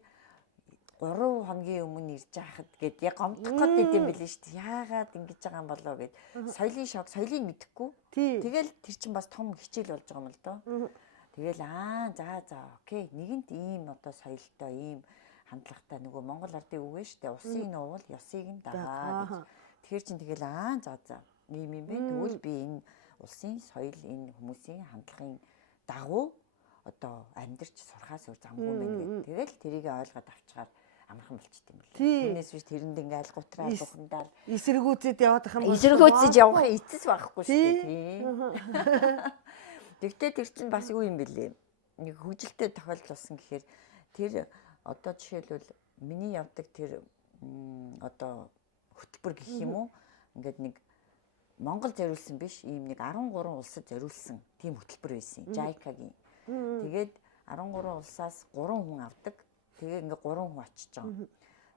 3 хоногийн өмнө ирж байхад гээд яг гомдох гээд юм билээ шүү дээ. Яагаад ингэж байгаа юм болоо гээд соёлын шок, соёлыг мэдэхгүй. Тэгэл тэр чин бас том хичээл болж байгаа юм л доо. Тэгэл за окей. Нэгэнт ийм одоо соёлтой ийм хандлагатай нөгөө Монгол ардын үг ээ шүү дээ. Усын нуувал ёсыг нь дагаа. Тэгэхээр чин тэгэл за ийм юм бэ. Тэгвэл би энэ улсын соёл энэ хүмүүсийн хандлагын дагуу одоо амьдарч сурахаас өөр замгүй мэн гэдэг. Тэгэл тэрийг ойлгоод авчгаар амархан болчт юм билээ. Түүнээс биш тэрэнд ингээ алгуутраа бухимдаад эсэргүүцэд яваад ах юм бол эсэргүүцэж явах эцэс байхгүй шүү дээ. Тэгтээ тэр чинь бас юу юм бэлээ. Нэг хөгжилтэй тохиолдол болсон гэхээр тэр одоо жишээлбэл миний явдаг тэр одоо хөтөлбөр гэх юм уу ингээд нэг Монгол зориулсан биш ийм нэг 13 улсад зориулсан тийм хөтөлбөр байсан. JICA-гийн. Тэгээд 13 улсаас 3 хүн авдаг. Тэгээ ингээ 3 хүн очиж байгаа.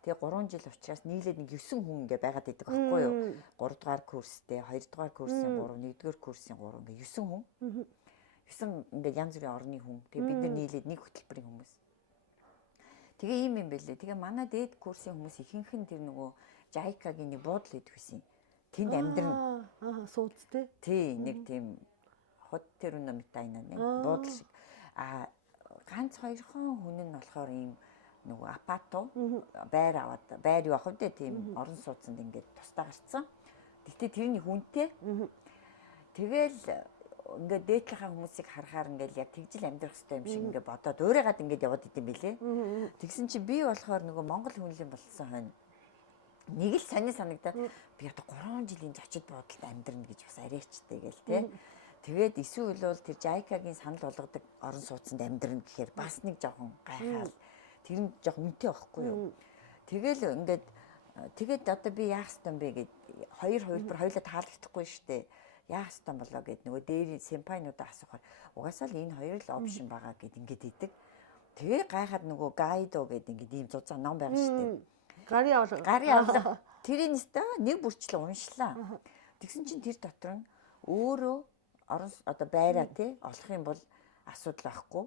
Тэгээ 3 жил учраас нийлээд нэг 9 хүн ингээ байгаад идэг байхгүй юу? 3 дугаар курстэй, 2 дугаар курсын 3, 1 дугаар курсын 3 ингээ 9 хүн. 9 ингээ янз бүрийн орны хүн. Тэгээ бид нар нийлээд нэг хөтөлбөрийн хүмүүс. Тэгээ ийм юм бэлээ. Тэгээ манай дээд курсын хүмүүс ихэнх нь тэр нөгөө JICA-гийн нэг буудлын идэх байсан. Тэнд амьдрна. Сууц тий. Тий, нэг тийм хоттеруна метайна нэг буудал шиг. Ганц 2 хүн нь болохоор ийм нөгөө апату байр аваад байр юу ах вэ тийм орон сууцнд ингээд тусдаа гарцсан. Гэтэ тэрний хүнтэй. Тэгэл ингээд дээдлийнхаа хүмүүсийг харахаар ингээд яг тэгжил амьдрах хэрэгтэй юм шиг ингээд бодоод өөрийгөө ингээд яваад идэм билээ. Тэгсэн чи би болохоор нөгөө Монгол хүнлэн болсон хойно нэг л сони санагдаад би одоо 3 жилийн зочид бодолд амьдрна гэж бас арайчтай гээл те. Тэгээд эсвэл бол тэр JICA-гийн санал болгодог орон сууцнд амьдрна гэхээр бас нэг жоохон гайхаал. Тэр нь жоохон үнэтэй байхгүй юу. Тэгэл ингээд тэгээд одоо би яах ёстой юм бэ гэд хоёр хувилбар хоёулаа таалагдахгүй штэ. Яах ёстой юм болоо гэд нөгөө дээр симпайнуудаа асуухаар угаасаа л энэ хоёр л опшн байгаа гэд ингээд идэг. Тэгээ гайхаад нөгөө гайдо гэдэг ингээд ийм зузаан ном байгаа шүү дээ. Гарын авлага. Гарын авлага тэрийн өстой нэг бүрчлэн уншлаа. Тэгсэн чинь тэр дотор нь өөрөө орон одоо байраа тий олох юм бол асуудал байхгүй.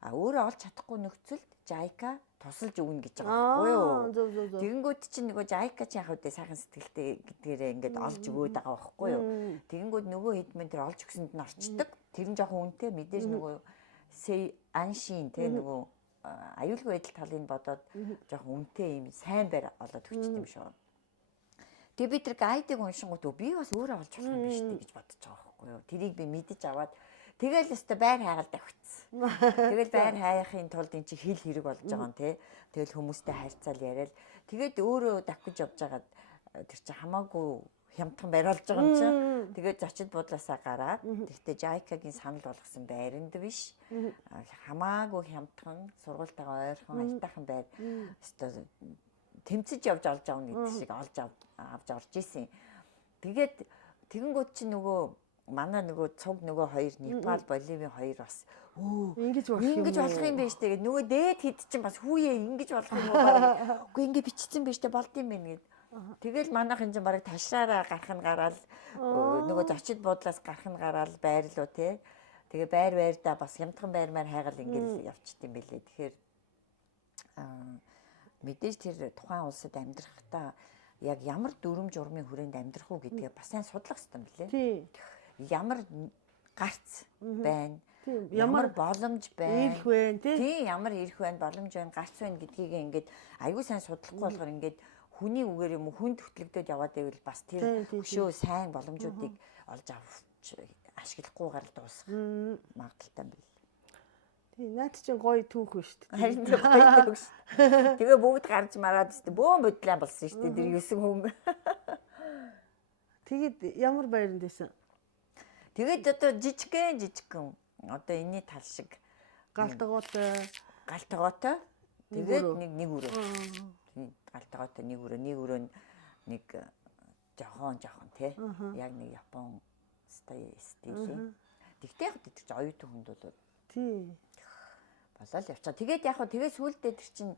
А өөрөө олж чадахгүй нөхцөлд JICA тусалж өгнө гэж байгаа байхгүй юу? Тэгэнгүүт чинь нөгөө JICA чи яг үдэ сайхан сэтгэлтэй гэдгээрээ ингээд олж өгөөд байгаа байхгүй юу? Тэгэнгүүт нөгөө хэдмэн тэр олж өгсөнд нь орчдөг. Тэр нь жоохон үнэтэй мэдээж нөгөө аншин тий нөгөө аюулгүй байдал талыг бодоод жоохон үнэтэй юм сайн байр олоод өгчт юм шүү. Тэгээ би тэр гайдыг уншингууд би бас өөрөө олж болох юм биш үү гэж бодож байгаа байхгүй юу? Тэрийг би мэдэж аваад тэгэл өстө байр хайгаал давхицсан. Тэгэл байр хайхын тулд эн чи хэл хэрэг болж байгаа юм тий. Тэгэл хүмүүстэй харьцаал яриад тэгээд өөрөө давхиж явж байгаад тэр чи хамаагүй хямдхан байр болж байгаа юм чинь. Тэгээд зочид буудлаасаа гараад тэгтээ JICA-гийн санал болгосон байранд биш. Хамаагүй хямдхан сургуультайгаа ойрхон айтайхан байр өстө тэмцэж явж олж авна гэдэг шиг олж авч орж исэн. Тэгээд тэгэнгүүт чи нөгөө манай нөгөө цуг нөгөө хоёр Непал, Боливийн хоёр бас ингэж болох юм биш тэгээд нөгөө дээд хэд чинь бас хүүе ингэж болох юм уу? Үгүй ингэ бичсэн биш дээ болд юм байна гэд. Тэгэл манайхын чинь барыг ташраараа гарах нь гараал нөгөө зочид буудлаас гарах нь гараал байрлуу те. Тэгээ байрдаа бас хямдхан байрмаар хайгаал ингээл явчт юм бэлээ. Тэгэхээр мэдээж тэр тухайн улсад амьдрахтаа яг ямар дүрм журмын хүрээнд амьдрах уу гэдгээ бас сайн судлах хэрэгтэй юм билээ. Тий. Ямар гарц байна. Ямар боломж байна. Ирэх вэ тий. Ямар ирэх байна, боломж байна, гарц байна гэдгийг ингээд аюул сайн судлахгүй болохоор ингээд хүний үгээр юм хүнд хөтлөгдөд яваад байвал бас тэр өшөө сайн боломжуудыг олж авч ашиглахгүйгээр л дуусах магадaltaй юм байна. Тий, наад чинь гоё түүх шүү дээ. Харин гоё түүх шүү. Тэгээ бүгд гарч мараад шүү дээ. Бөөн бодлаа болсон шүү дээ. Тэр 9 хүн. Тэгээд ямар байранд байсан? Тэгээд одоо жижигхэн одоо энэний тал шиг галтгоотой. Тэгээд нэг өрөө. Галтгоотой нэг өрөө нэг жохон тий. Яг нэг Япон стилийн. Тэгтээ яг тэр чинь оюутан хүнд бол тий. Болол явчаа. Тэгээд яг тэгээд сүүлдээ тэр чинь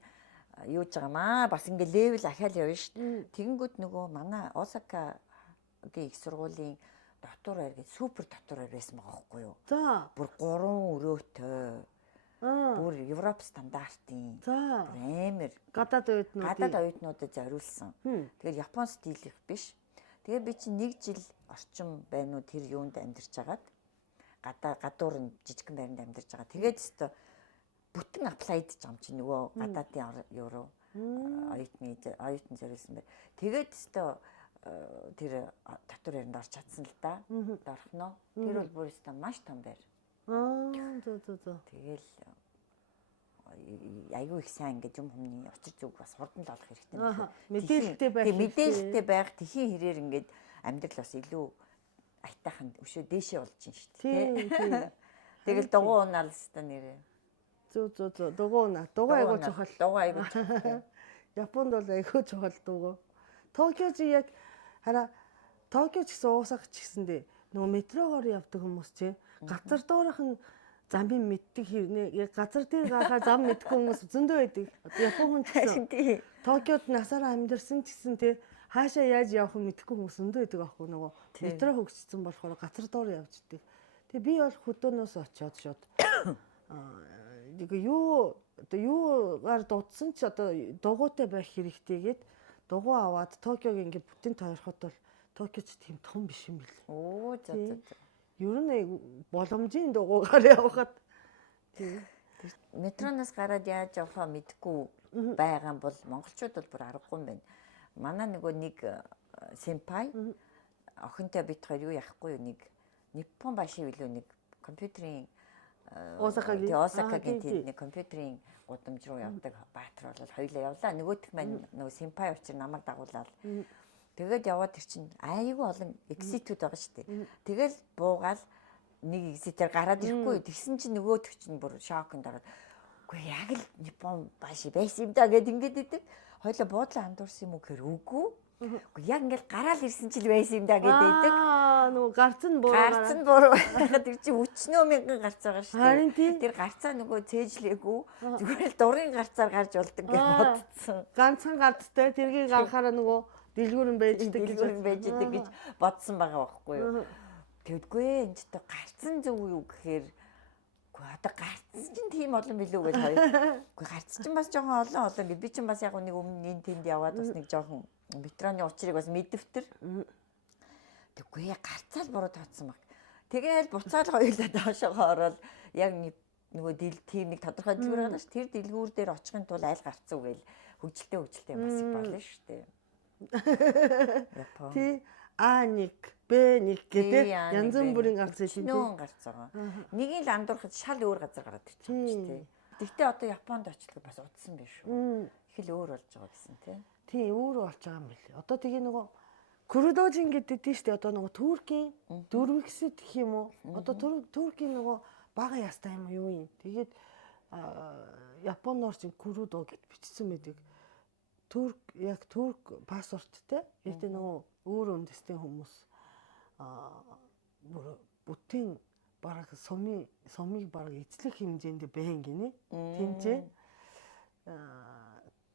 юуж байгаамаа бас ингээ левел ахаал явна шүү дээ. Тэгэнгүүт нөгөө манай Осакагийн их сургуулийн дотор байр гэж супер дотор байр байсан байгаа байхгүй юу? За. Бүр 3 өрөөтэй. Бүр Европ стандартын. За. Бүр амар Гадаад оюутнуудад зориулсан. Тэгээд Япон стилийнх биш. Тэгээд би чинь 1 жил орчим байна уу тэр юунд амьдарч байгаад гадуур нь жижигхэн байранд амьдарч байгаа. Тэгээд өстө бүтэн аплайд гэж юм чи нөгөө гадаадын евро оюутан зориулсан байна. Тэгээд өстө тэр дотор яринд орч чадсан л да. Дорхноо. Тэр бол бүр өстө маш том байр. Зөө. Тэгэл аюу их сайн ингээд юм хүмүүний учир зүг бас хурдан л олох хэрэгтэй юм байна. Мэдээлэлтэй байх тэхийн хэрээр ингээд амьдрал бас илүү айтайхан өшөө дээшээ болж байна шүү дээ. Тий. Тэгэл дугуй унаал өстө нэрээ. Зөө. Дугуй айгуу чухал. Японд бол айгуу чухал дугуй. Токио чи яг хараа Токио ч гэсэн Осака ч гэсэндээ нөгөө метрогоор явдаг хүмүүс чи газар доорийнхан замын мэддэг хэрнээ яг газар дээр гарахаар зам мэддэг хүмүүс зөндөө байдаг. Япон хүн ч гэсэн Токиод насаараа амьдарсан ч гэсэн те хаашаа яаж явах нь мэдэхгүй хүмүүс зөндөө байдаг аахгүй нөгөө метро хөгжсөн болохоор газар доор явждаг. Тэгээ би бол хөдөөнөөс очиод шууд юугаар дуудсан ч одоо дугуйтай байх хэрэгтэйгээд дугуй аваад Токиог ингээд бүтэн тойроход бол Токиоч тийм том биш юм бэл. Оо за. Ер нь боломжийн дугуйгаар явхад метроноос гараад яаж явахаа мэдгүй байгаа бол монголчууд бол бүр аргагүй юм байна. Манай нөгөө нэг сэмпай охинтой битгаар юу яахгүй юу нэг Япон баши билүү нэг компьютерийн Осакагийн тийм нэг компьютерийн гудамж руу явдаг баатар бол хоёлаа явлаа. Нөгөөх маань нөгөө сэмпай учраас намайг дагуулаад тэгээд яваад тэр чинь айгүй олон экзитүүд байгаа шүү дээ. Тэгэл буугаал нэг экзитээр гараад ирэхгүй. Тэгсэн чинь нөгөөх чинь бүр шокнд ороод үгүй яг л Япон баши байсан юм да гэд ингээд идэв. Хоёлаа буудлаа хандуурсан юм уу гэхээр үгүй. Гэхдээ яг ингээл гараал ирсэн ч л байсан юм да гэдэг. Нөгөө гарц нь буруу Гарц нь буруу байхад тэр чинь өчнөө мянган гарц байгаа шүү Харин тий. дээ. Тэр гарцаа нөгөө цээжлээгүй зүгээр л дурын гарцаар гарч болдог гэж бодсон. ганцхан гардтай тэргийг анхаараа нөгөө дэлгүүрэн байждаг гэж бодсон байгаа байхгүй юу. Тэгдэггүй энэ ч гарцсан зөв юу гэхээр үгүй одоо гарцсан чинь тийм олон билүү гэж хоёр. Үгүй гарц чинь бас жоохон олон гэж би чинь бас яг нэг өмнө энэ тэнд яваад бас нэг жоохон метроны учрыг бас мэдвтер. Тэггүй гарцаал буруу тооцсон баг. Тэгээл буцаал хоёулаа доошоо ороод яг нөгөө тийм нэг тодорхой дэлгүүр байгаа ш. Тэр дэлгүүр дээр очихын тулд аль гарцсан үгээл хөгжилтэй бас болно шүү дээ. Япон. Тий А1, Б1 гэдэг янз бүрийн гарц тийм. Нүүн гарц байгаа. Нэгийг л андуурхад шал өөр газар гараад ирчихсэн шүү дээ. Гэхдээ одоо Японд очихлоо бас удсан биш үү? Их л өөр болж байгаа гэсэн тий. Тий, өөр болж байгаа юм билээ. Одоо тэгээ нөгөө Крудожин гэдэг тийм шүү дээ. Одоо нөгөө Туркийн дөрвөгсөд гэх юм уу? Одоо Туркийн нөгөө бага ястай юм юу юм. Тэгээд Японоор чинь Крудо гэд бичсэн байдаг. Турк паспорттэй. Гэдэг нөгөө өөр үндэсний хүмүүс бүтэн бараг сумыг бараг эзлэх хэмжээнд байна гинэ. Тинчээ.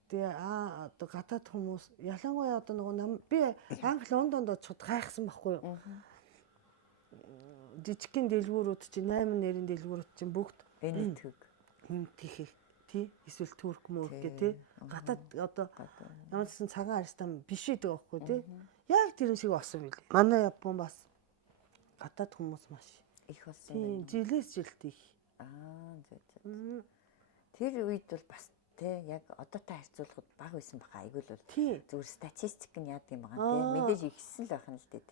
Тэгээ одоо гадаад хүмүүс ялангуяа одоо нөгөө би Англи Лондонд очиод гайхсан байхгүй юу? Жижигхэн дэлгүүрүүд чинь 8 нэрийн дэлгүүрүүд чинь бүгд энэтхэг тий эсвэл турк мөр гэх тий гадаад одоо ямар ч гэсэн цагаан аристан биш гэдэг байхгүй тий яг тэр шиг болсон билээ. Манай Япон бас гадаад хүмүүс маш их болсон юм. Жилээс жилд их. Зөв. Тэр үед бол бас тий яг одоотой харьцуулахад бага байсан баха айгүй л бол зүгээр статистик нь яадаг юм байгаа тий мэдээж ихсэн л байх нь л дээ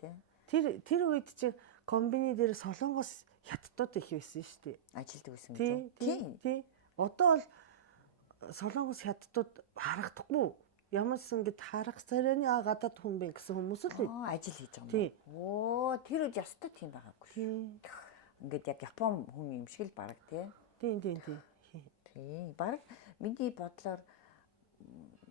тий. Тэр үед чи комбини дээр солонгос хятадууд их байсан шүү дээ. Ажилдаг байсан гэж. Тий. Одоо бол солонгос хятадууд харагдахгүй. Ямарс ингэж харах царайны гадаад хүн бэ гэсэн хүмүүс л үү? Ажил хийж байгаа юм. Оо, тэр үед ястаа тийм байгаагүй. Ингээд яг Япон хүн юм шиг л бараг тий. Тий. Бараг миний бодлоор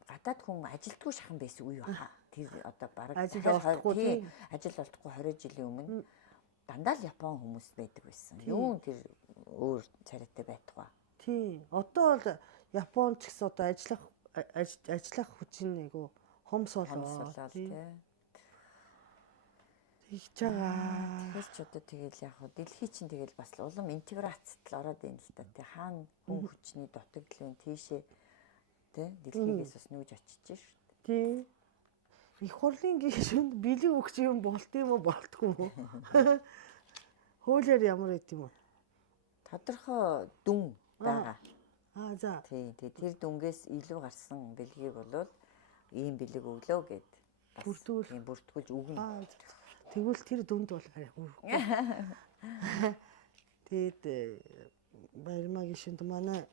гадаад хүн ажилтгүй шахан байсан үе баха. Тэр одоо бараг ажил олдохгүй 20 жилийн өмнө дандаа л Япон хүмүүс байдаг байсан. Юу тэр өөр царайтай байтугай. Тий. Одоо бол Японч гэсэн одоо ажиллах хүчин нэгөө хомсоолоо тий. Тэгж байгаа. Тэгэхээр ч одоо тэгэл яг хөө дэлхий чинь тэгэл бас улам интеграцт л ороод байна л та. Тэ хаана хүн хүчний дутагдлын тийшээ тэ дэлхийгээс бас нүүж очиж шүү дээ. Тий. Их хурлын гишүүнд бэлэг өгч юм болт юм уу болтгүй юм уу? Хуулиар ямар байт юм уу? Тодорхой дүн байгаа. За. Тий. Тэр дүнгээс илүү гарсан бэлгийг болвол ийм бэлэг өглөө гэд бүртгүүлж өгнө. Тэгвэл тэр дүнд бол арай хүрхгүй. Тэгэд баярмаа гишүүнд манай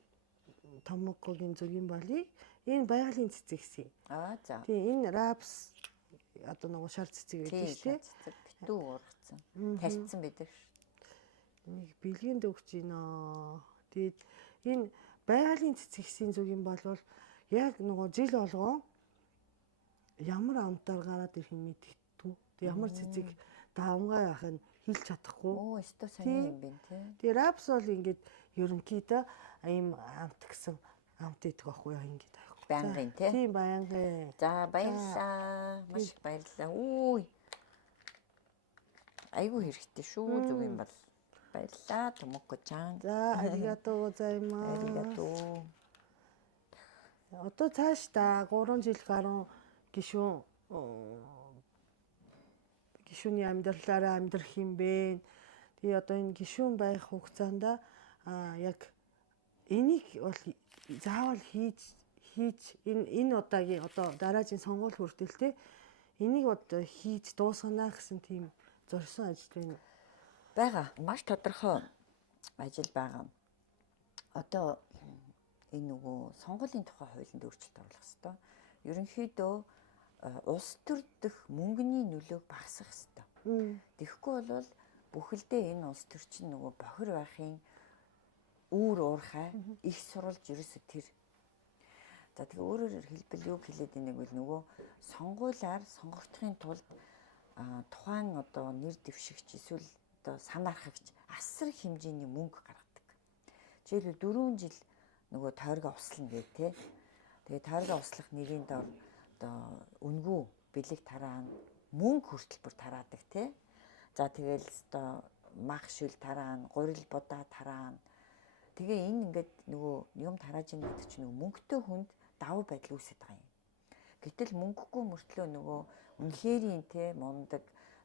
Томокогийн зөгийн балыг энэ байгалийн цэцэг гэсэн. За. Тий, энэ рапс одоо нөгөө шар цэцэг гэдэг шүү дээ. Битүү уургацсан. Тарьцсан байдаг шүү. Нэг бэлгэнд өгч гинэ. Тэгэд энэ байгалийн цэцэгсийн зөгийн болвол яг нөгөө жил болгоо ямар амтаар гараад ирэх юм мэдэгдэв. Тэг ямар цэцэг давнгаа яах нь хэлж чадахгүй. Оо, өстой сайн юм байна тий. Тэг рапс бол ингээд ерөнхийдөө ийм амт гэсэн амт идэх байхгүй яа ингээд авахгүй. Байнгын тий. Тийм байнгын. За баярлаа. Маш их баярлаа. Үуй. Айгу хэрэгтэй шүү зүг юм бол. Баярлаа Томоко-чан. За аригато гозаймас. Аригато. Одоо цааш та 3 жил гаруй гишүүний амьдралаараа амьдрах юм бэ. Тэгээ одоо энэ гишүүн байх хугацаанд яг энийг бол заавал хийж энэ удаагийн одоо дараагийн сонгуул хүртэл те энийг одоо хийж дуусгана гэсэн тийм зорьсон ажил байна. Бага маш тодорхой ажил байгаа. Одоо энэ нөгөө сонгуулийн тухай хуулинд өөрчлөлт оруулах хэрэгтэй. Ерөнхийдөө улс төр дэх мөнгөний нөлөөг багасгах хэрэгтэй. Тэгэхгүй бол бүхэлдээ энэ улс төр чинь нөгөө бохир байхын үүр уурхай их сурвалж ерөөсө тэр За тэгээ өөрөөр хэлбэл юу хэлээд байгааг бол нөгөө сонгуулиар сонгогдохын тулд тухайн одоо нэр дэвшигч эсвэл одоо санаархагч асар их хэмжээний мөнгө гаргадаг. Жишээлбэл 4 жил нөгөө тойргоо услана гэх те. Тэгээ тойргоо услах нэрийн дор одоо үнгүй бэлэг тараана, мөнгө хүртэл бүр тараадаг те. За тэгэл одоо мах шил тараана, гурил будаа тараана. Тэгээ энэ ингээд нөгөө юм тарааж ийн гэдэг чинь нөгөө мөнгөтэй хүнд давуу байдал үүсэж байгаа юм. Гэтэл мөнгөгүй мөртлөө нөгөө үнэхэрийн те мундаг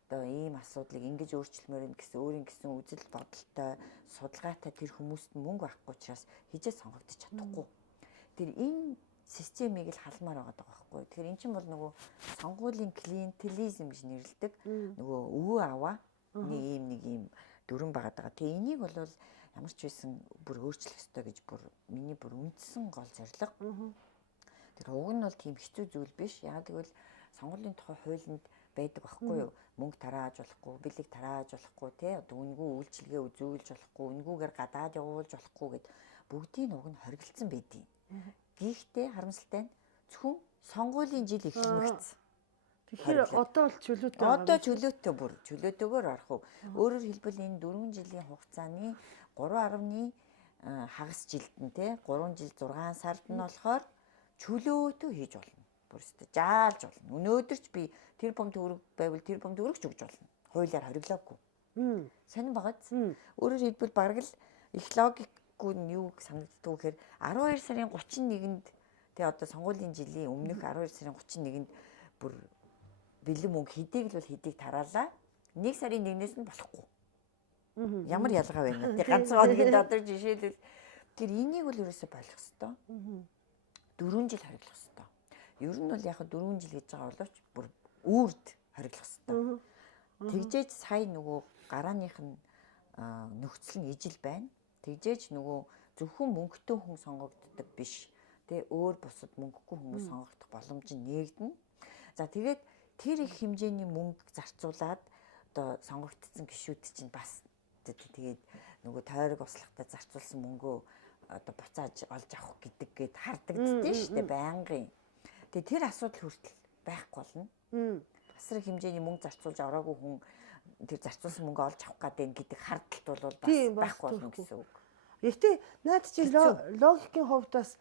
одоо ийм асуудлыг ингэж өөрчлөмөр юм гэсэн өөрийн гэсэн үзэл бодолтой судалгаатай тэр хүмүүст нь мөнгө авахгүй учраас хижээ сонгогдож чадахгүй. Тэр энэ системийг л халмаар байгаа байхгүй. Тэгэхээр эн чинь бол нөгөө сонгуулийн клиентелизм гэж нэрлэдэг. Нөгөө өвөө аваа нэг ийм дүрэн байгаа даа. Тэгээ энийг бол ямар ч байсан бүр өөрчлөх ёстой гэж бүр миний бүр үндсэн гол зорилго. Тэр уг нь бол тийм хэцүү зүйл биш. Яг тэгвэл сонгуулийн тухай хуулинд байдаг байхгүй юу? Мөнгө тарааж болохгүй, бэлэг тарааж болохгүй, тий одоо үнгүй үйлчилгээ үзүүлж болохгүй, үнгүүгээр гадаад явуулж болохгүй гэд бүгдийн уг нь хоригдсан байдیں۔ Гэхдээ харамсалтай нь зөвхөн сонгуулийн жил эхлэмэгц. Тэгэхээр одоо бол чөлөөтэй байгаа. Одоо чөлөөтэй бүр чөлөөтэйгээр орох уу. Өөрөөр хэлбэл энэ 4 жилийн хугацааны 3.1 хагас жилдэн те 3 жил 6 сард нь болохоор чөлөөтэй хийж болно. Бүр өстө жаалж болно. Өнөөдөр ч би тэр бом төгрөг байвал тэр бом төгрөгч өгж болно. Хуулиар хориглоогүй. Сонин багц. Өөрөөр хэлбэл бараг л их логикгүй нь юу санагддаг гэхээр 12 сарын 31-нд те одоо сонгуулийн жилийн өмнөх 12 сарын 31-нд бүр бэлэн мөнгө хэдийг л бол хэдийг тараалаа. 1 сарын 1-ээс нь болохгүй. Ямар ялгаа байна те ганцхан хоногийн дотор жишээлбэл тэр энийг бол ерөөсөй болох хэвээр. 4 жил хориглох хэвээр. Ер нь бол яг 4 жил гэж байгаа боловч бүр үрд хориглох хэвээр. Тэгжээж сая нөгөө гарааных нь нөхцөл нь ижил байна. Тэгжээж нөгөө зөвхөн мөнгөтэй хүн сонгогддог биш. Тэ өөр бусад мөнгөгүй хүмүүс сонгогдох боломж нь нээгдэнэ. За тэгээд тэр их хэмжээний мөнгө зарцуулаад одоо сонгогдсон гишүүд чинь бас тэгээд нөгөө тойрог услахтаа зарцуулсан мөнгөө одоо буцааж олж авах гэдэг хардагддээ шүү дээ байнгын. Тэгээ тэр асуудал хүртэл байхгүй болно. Асар их хэмжээний мөнгө зарцуулж ороогүй хүн тэр зарцуулсан мөнгө олж авах гэдэг хардталт бол бас байхгүй болно гэсэн үг. Гэхдээ наад чи логикийн хувьд бас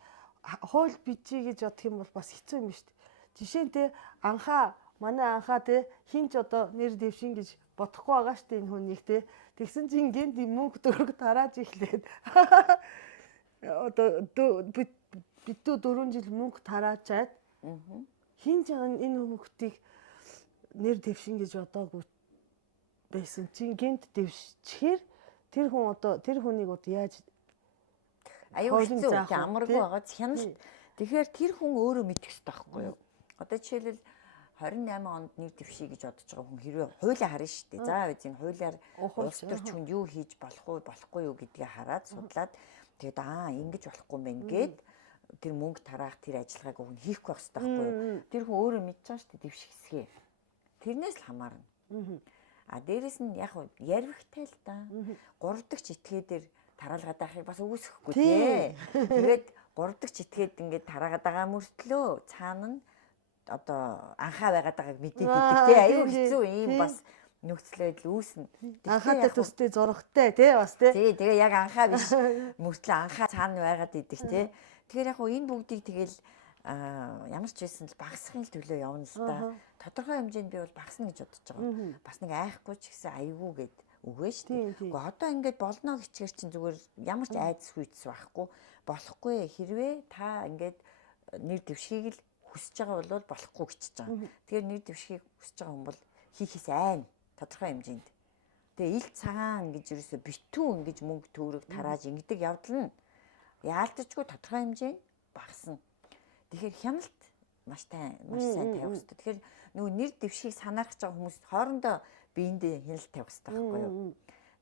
хууль бичиж гэж бодох юм бол бас хэцүү юм шүү дээ. Жишээ нь те манай анхаа те хинч одоо нэр дэвшин гэж бодохгүй байгаа шүү дээ энэ хүнийг те. Тэгсэн чинь гинт мөнгө төгрөг тарааж ихлээд одоо битүү 4 жил мөнгө тараачаад хинч энэ хүүхдийг нэр дэвшин гэж бодоогүй байсан чинь гинт дэвшчихээр тэр хүн одоо тэр хүнийг одоо яаж аюу хэцүү амаргүй байгаа хяналт. Тэгэхээр тэр хүн өөрөө мэдэх хэрэгтэй байхгүй юу? Одоо жишээлбэл 28 онд нэр дэвший гэж бодож байгаа хүн хэрвээ хуулиа харна шүү дээ. За үгүй хуулиар улс төрч хүнд юу хийж болохгүй юу гэдгийг хараад судлаад тэгээд ингэж болохгүй юм байна гэд тэр мөнгө тараах тэр ажиллагааг өгн хийхгүй байх хэрэгтэй байхгүй юу? Тэр хүн өөрөө мэдж байгаа шүү дээ дэвших хэсгээ. Тэрнээс л хамаарна. Дээрэс нь яг ярвихтай л да. 3 дахь этгээ дээр тараалгаад байхыг бас үүсэхгүй тий. Тэгээд 3 дахь этгээд ингээд тараагаад байгаа мөртлөө цаана нь одоо анхаа байгаад байгааг мэдээд идэг тий. Аюу хэцүү ийм бас нөхцөл байдал үүснэ. Анхаатай төстэй зурагтай тий бас тий. Тий тэгээ яг анхаа биш мөртлөө анхаа цаана байгаад идэг тий. Тэгэхээр яг энэ бүгдийг тэгэл ямар ч байсан л багасхын төлөө явна л да. Тодорхой хэмжээнд би бол багасна гэж бодож байгаа. Бас нэг айхгүй ч гэсэн аюу гэд үгүй шүү дээ. Гэхдээ одоо ингээд болно гэчихэр чинь зүгээр ямар ч айдас хүйтс байхгүй болохгүй хэрвээ та ингээд нэр дэвшгийг л хүсэж байгаа бол болохгүй гэчихэж байгаа. Тэгэхээр нэр дэвшгийг хүсэж байгаа хүн бол хийхээс айн тодорхой хэмжээнд. Тэгээ ил цагаан гэж ерөөсө битүү ингэж мөнгө төгрөг тарааж ингэдэг явдал нь яалтчгүй тодорхой хэмжээнд багасна. Тэгэхээр хяналт маш сайн тавих хэрэгтэй. Тэгэхээр нөгөө нэр дэвшгийг санаарч байгаа хүмүүс хоорондоо биендээ хяналт тавих хэрэгтэй байхгүй юу?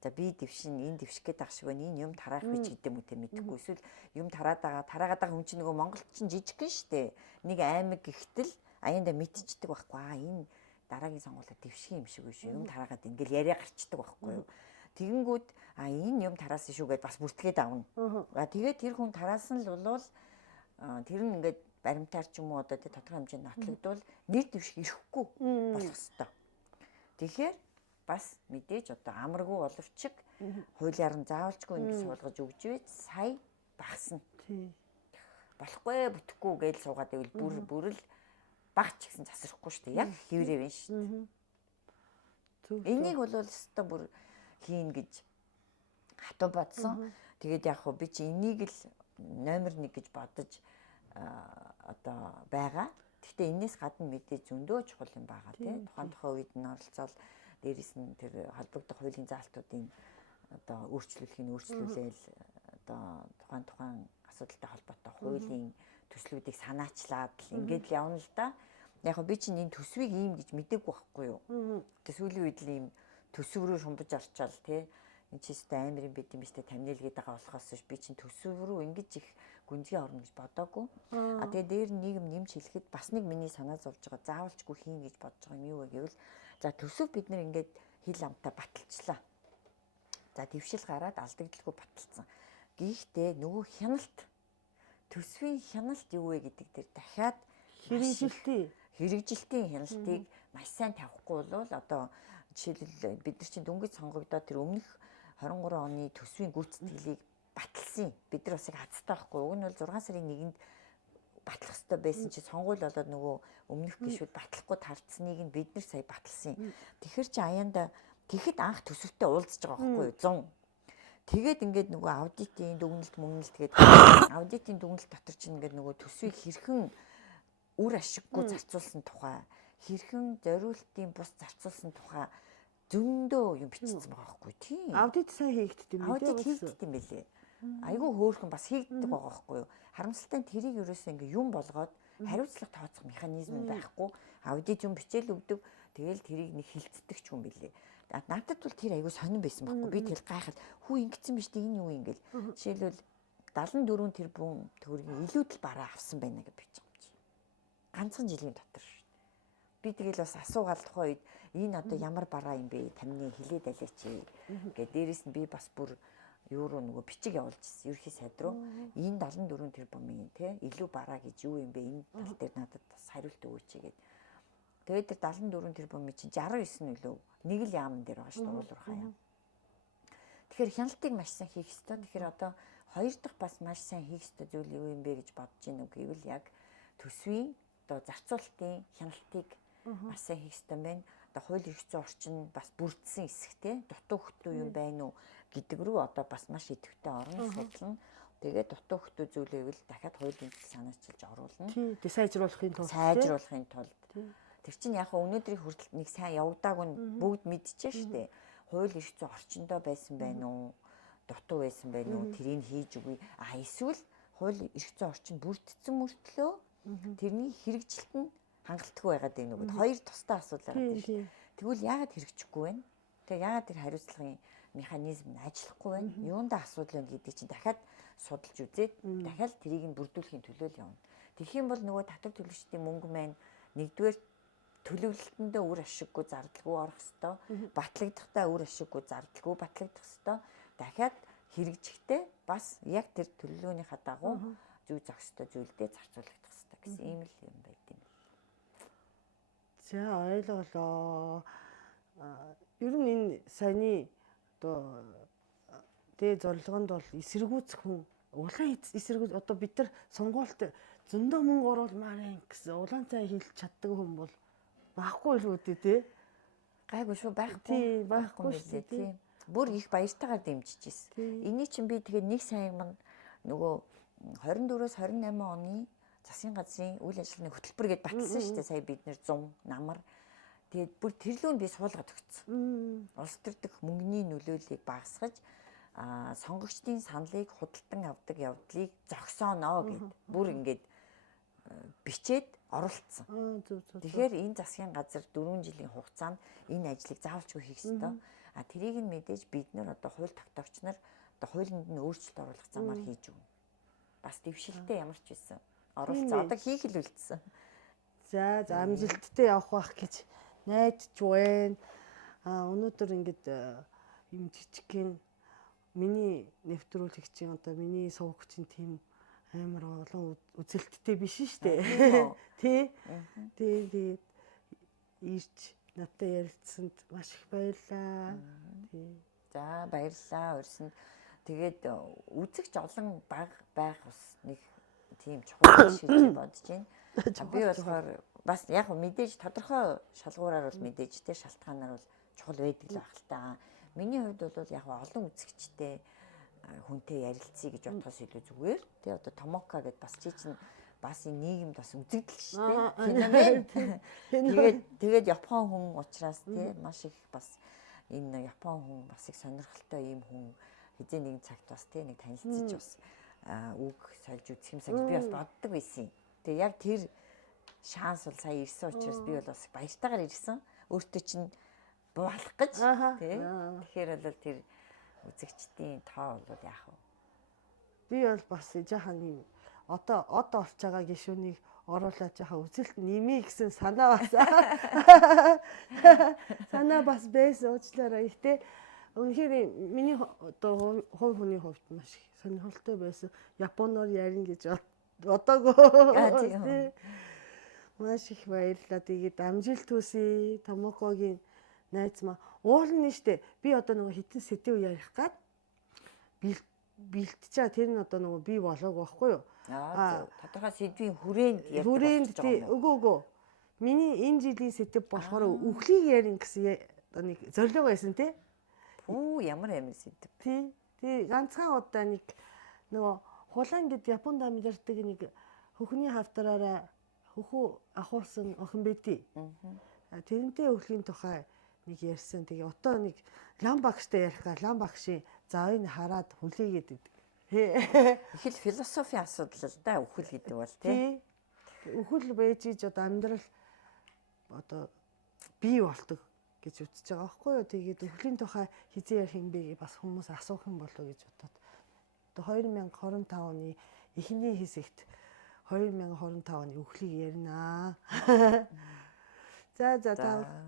За би дэвшин энэ дэвших гээд ах шиг байна. Энэ юм тараах бич гэдэг юм үү мэдэхгүй. Эсвэл юм тараагаад байгаа хүн чинь нөгөө Монгол чинь жижигхэн штэ. Нэг аймаг гэхтэл аяанда мэдчихдэг байхгүй. Энэ дараагийн сонгуулиуд дэвших юм шиг биш юм тараагаад ингээл яриа гарчдаг байхгүй юу? Тэгэнгүүт энэ юм тараасан шүү гэдээ бас бүртгээд авна. Тэгээд тэр хүн тараасан л болвол тэр нь ингээд баримтаар ч юм уу одоо тодорхой хэмжээнд нотлогдвол нэр дэвших ирэхгүй болох ёстой. Тэгэхээр бас мэдээж одоо амаргүй боловч хуулиар нь заавалчгүй ингэ суулгаж өгч вэ сая багасна. Болохгүй бүтэхгүй гэж суугаад байвал бүрэл багч гэсэн засрахгүй шүү дээ. Яг хэврээ байна шүү дээ. Энийг бол өстой бүр хийн гэж хатуу бодсон. Тэгээд яг хөө би чи энийг л номер 1 гэж бодож одоо байгаа. Гэхдээ энэс гадна мэдээ зөндөө чухал юм байгаа тийм. Тухайн үед нь оролцоод дээрэс нь тэр холбогдох хуулийн заалтуудын одоо өөрчлүүлээл одоо тухайн асуудалтай холбоотой хуулийн төслүүдийг санаачлаад л ингээд л явна л да. Яг би чинь энэ төсвийг ийм гэж мэдээгүй байхгүй юу. Тэгээ сүүлийн үед л ийм төсөв рүү шумбаж орчаал тий. Энэ ч ихтэй амар юм бид юм биш тий тамнилгээд байгаа болохоос би чинь төсөв рүү ингэж их гүнзгий орно гэж бодоагүй. Тэгээ дээр нийгэм нэмж хэлэхэд бас нэг миний санаа зовж байгаа заавалчгүй хийн гэж бодож байгаа юм юу вэ гэвэл за төсөв бид нар ингээд хил амтаа баталчлаа. За дэвшил гараад алдагдaltaгүй баталсан. Гэхдээ нөгөө хяналт төсвийн хяналт юу вэ гэдэг дээр дахиад хэрэгжилтийн хяналтыг маш сайн тавихгүй бол одоо жишээлбэл бид нар чинь дөнгөж сонгогдоод тэр өмнөх 23 оны төсвийн гүйцэтгэлийг баталсан. Бид нар бас яг хацтай байхгүй. Уг нь бол 6 сарын 1-нд батлах хэрэгтэй байсан чи сонгуул болоод нөгөө өмнөх гишүүд батлахгүй тардсныг нь бид нар сая баталсан. Тэгэхэр чи аяанда тэгэхэд анх төсөвтэй уулзж байгаа байхгүй юу 100. Тэгээд ингээд нөгөө аудитын дүгнэлт тэгээд аудитын дүгнэлт дотор чинь ингээд нөгөө төсвийг хэрхэн үр ашиггүй зарцуулсан тухай хэрхэн зориултын бус зарцуулсан тухай зөндөө юм бичсэн байгаа байхгүй тийм. Аудит сайн хийгддэг юм дээ. Аудит хийгддэг юм байлээ. Айгүй хөөрхөн бас хийгддэг байгаа байхгүй юу. Харамсалтай нь тэрийг ерөөсөө ингээ юм болгоод хариуцлага тооцох механизм байхгүй. Аудит юм бичээл өгдөг. Тэгэл тэрийг нэг хилцдэг ч юм билээ. Надад бол тэр айгүй сонирн байсан байхгүй. Би тэр гайхал хүү ингэсэн биш дээ энэ юу юм гээл. Жишээлбэл 74 тэрбум төгрөгийн илүүдэл бараа авсан байна гэж бичиж байгаа юм чи. Ганцхан жилийн дотор шүү дээ. Би тэгэл бас асуугаал тухайн үед энэ одоо ямар бараа юм бэ? Тамны хилээд алиач гээ. Дээрээс нь би бас бүр евро нөгөө бичиг явуулж ирсэн. Ерхий сайд руу энэ 74 тэрбумын тий илүү бараа гэж юу юм бэ? Энэ тал дээр надад бас хариулт өгөөч гээд. Тэгээд тэр 74 тэрбумын чинь 69 нь илүү нэг л яамн дээр байгаа шүү дээ уулуурхай яам. Тэгэхээр хяналтыг маш сайн хийх ёстой. Тэгэхээр одоо хоёр дахь бас маш сайн хийх ёстой зүйл юу юм бэ гэж бодож байна уу гэвэл яг төсвийн одоо зарцуулалтын хяналтыг маш сайн хийх ёстой байна. Одоо хууль эрх зүйн орчин бас бүрдсэн хэсэгтэй дутуу хөтөө юм байна уу гэдэг рүү одоо бас маш идэвхтэй орно судална. Тэгээд дутуу хөтөө зүйлээвэл дахиад хуулийн санаачилж оруулна. Тэг сайжруулахын тулд тэр чинь яг өнөөдрийн хүртэл нэг сайн явагдаагүй нь бүгд мэдчихэж штэ. Хууль эрх зүйн орчиндөө байсан байна уу? Дутуу байсан байна уу? Тэрийг хийж үгүй. Эсвэл хууль эрх зүйн орчин бүрдсэн мөртлөө тэрний хэрэгжилт нь хангалтгүй байгаад байна уу гэд хоёр тусдаа асуудал байгаа тийм. Тэгвэл яагаад хэрэгжихгүй байна? Тэгээ яагаад тэр хариуцлагын механизм нь ажиллахгүй байна? Юундаа асуудал байна гэдэг чинь дахиад судалж үзээд дахиад тэрийг нь бүрдүүлэхийн төлөө л явна. Тэгэх юм бол нөгөө татвар төлөгчдийн мөнгө маань нэгдүгээр төлөвлөлтөндөө үр ашиггүй зардалгүй орох хэвээр батлагдахтаа үр ашиггүй зардалгүй батлагдах хэвээр дахиад хэрэгжихдээ бас яг тэр төлөвлөгөөнийхаа дагуу зүй зохистой зүйлдээ зарцуулагдах хэвээр гэсэн ийм л юм байт юм. За ойлголоо. Ер нь энэ саяны одоо дээд зорилгонд бол эсэргүүцэх хүн улаан эсэргүүц одоо бид нар сонгуульд зөндөө мөнгө оруулмаар гэсэн улаан цай хэлж чаддаг хүн бол байхгүй л үүдээ тий. Гайгүй шүү байхгүй шүү тий. Бүр их баяртайгаар дэмжижсэн. Энийг чинь би тэгээд нэг сайн нөгөө 24-өөс 28 оны засгийн газрын үйл ажиллагааны хөтөлбөр гэдээ батлсан шүү дээ. Сая бид нэр 100 намар. Тэгээд бүр тэрлүүнд би суулгаад өгсөн. Улс төр дэх мөнгөний нөлөөллийг багасгаж сонгогчдын саналыг худалдан авдаг явдлыг зогсооно гэд бүр ингээд бичээд оруулсан. Тэгэхээр энэ засгийн газар 4 жилийн хугацаанд энэ ажлыг заавалчгүй хийх ёстой. Тэрийг нь мэдээж бид нар одоо хууль тогтоогч нар одоо хуулинд нь өөрчлөлт оруулах замаар хийж өгнө. Бас дэвшилттэй ямар ч байсан оролцоо одоо хийх л үлдсэн. За амжилттай явах байх гэж найдаж байна. Өнөөдөр ингээд юм жижигхэн миний нэвтрүүлэгчийн одоо миний сувгчийн тим амар олон үзэлттэй биш шүү Тийм дээ. үү? Тий. Тэгээд ирж надтай ярилцсанд маш их баярлаа. Тий. За баярлалаа урьсанд. Тэгээд үзэгч олон баг байх бас нэг тийм чухал биш гэж бодож байна. Би болохоор бас яг мэдээж тодорхой шалгуураар бол мэдээж те шалтгаанаар бол чухал байдаг л байх л та. Миний хувьд бол яг олон үзэгчтэй хүнтэй ярилцъя гэж бодохоос илүү зүгээр. Тэ одоо Томока гэдээ бас чи чинь бас энэ нийгэмд бас үзэгдэл шүү дээ. Феномен. Тэгээд Япон хүн учраас тий маш их бас энэ Япон хүн бас их сонирхолтой ийм хүн хизээ нэгэн цагт бас тий нэг танилцж бас үг сольж үзэх юм санаж би бас боддог байсан. Тэгээ яг тэр шанс бол сая ирсэн учраас би бол бас баяртайгаар ирсэн. Өөртөө чинь буулах гэж тий. Тэгэхээр бол тэр үзэгчдийн тоо бол яах вэ? Би бол бас жаахан юм одоо олж байгаа гишүүнийг оруулаад жаахан үзэлт нэмий гэсэн санаа бас санаа бас байсан уучлаарай ихтэй. Үнэхээр миний одоо хувь хүний хувьд маш их сонирхолтой байсан. Японоор ярина гэж бодоогүй. Маш их баярлалаа. Тэгээд амжилт хүсье. Томокогийн найз маа уулна штэ. Би одоо нөгөө хитэн сэдв ярих гад бэлтчээ тэр нь одоо нөгөө би болоог байхгүй юу? Тодорхой сэдвийн хүрээнд ярьдаг. Хүрээнд тий үгүй. Миний энэ жилийн сэдв болохоор үхлийг ярина гэсэн нэг зорилго байсан тий. Ямар сэдв. Тий ганцхан удаа нэг нөгөө хулаан гэд Японд амьдардаг нэг хөхний хавтраараа хөхөө ахуулсан охин бэдий. Тэрнтэй үхлийн тухай нэг ярьсан. Тэгээ одоо нэг лам багштай ярихгүй лам багшийн заавыг хараад хүлээгээд идэг. Их л философийн асуудал л да үхэл гэдэг бол тий. Үхэл байж иж одоо амьдрал одоо бий болдог гэж үзэж байгаа байхгүй юу. Тэгээд үхлийн тухай хизээ ярих юм бэ бас хүмүүс асуух юм болов гэж бодоод. Одоо 2025 оны эхний хэсэгт 2025 оны үхлийг ярина. За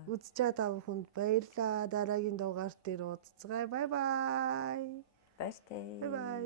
үзэж байгаа хүнд баярлалаа. Дараагийн дугаар дээр уулзцгаая. Бай бай. Баяртай. Бай бай.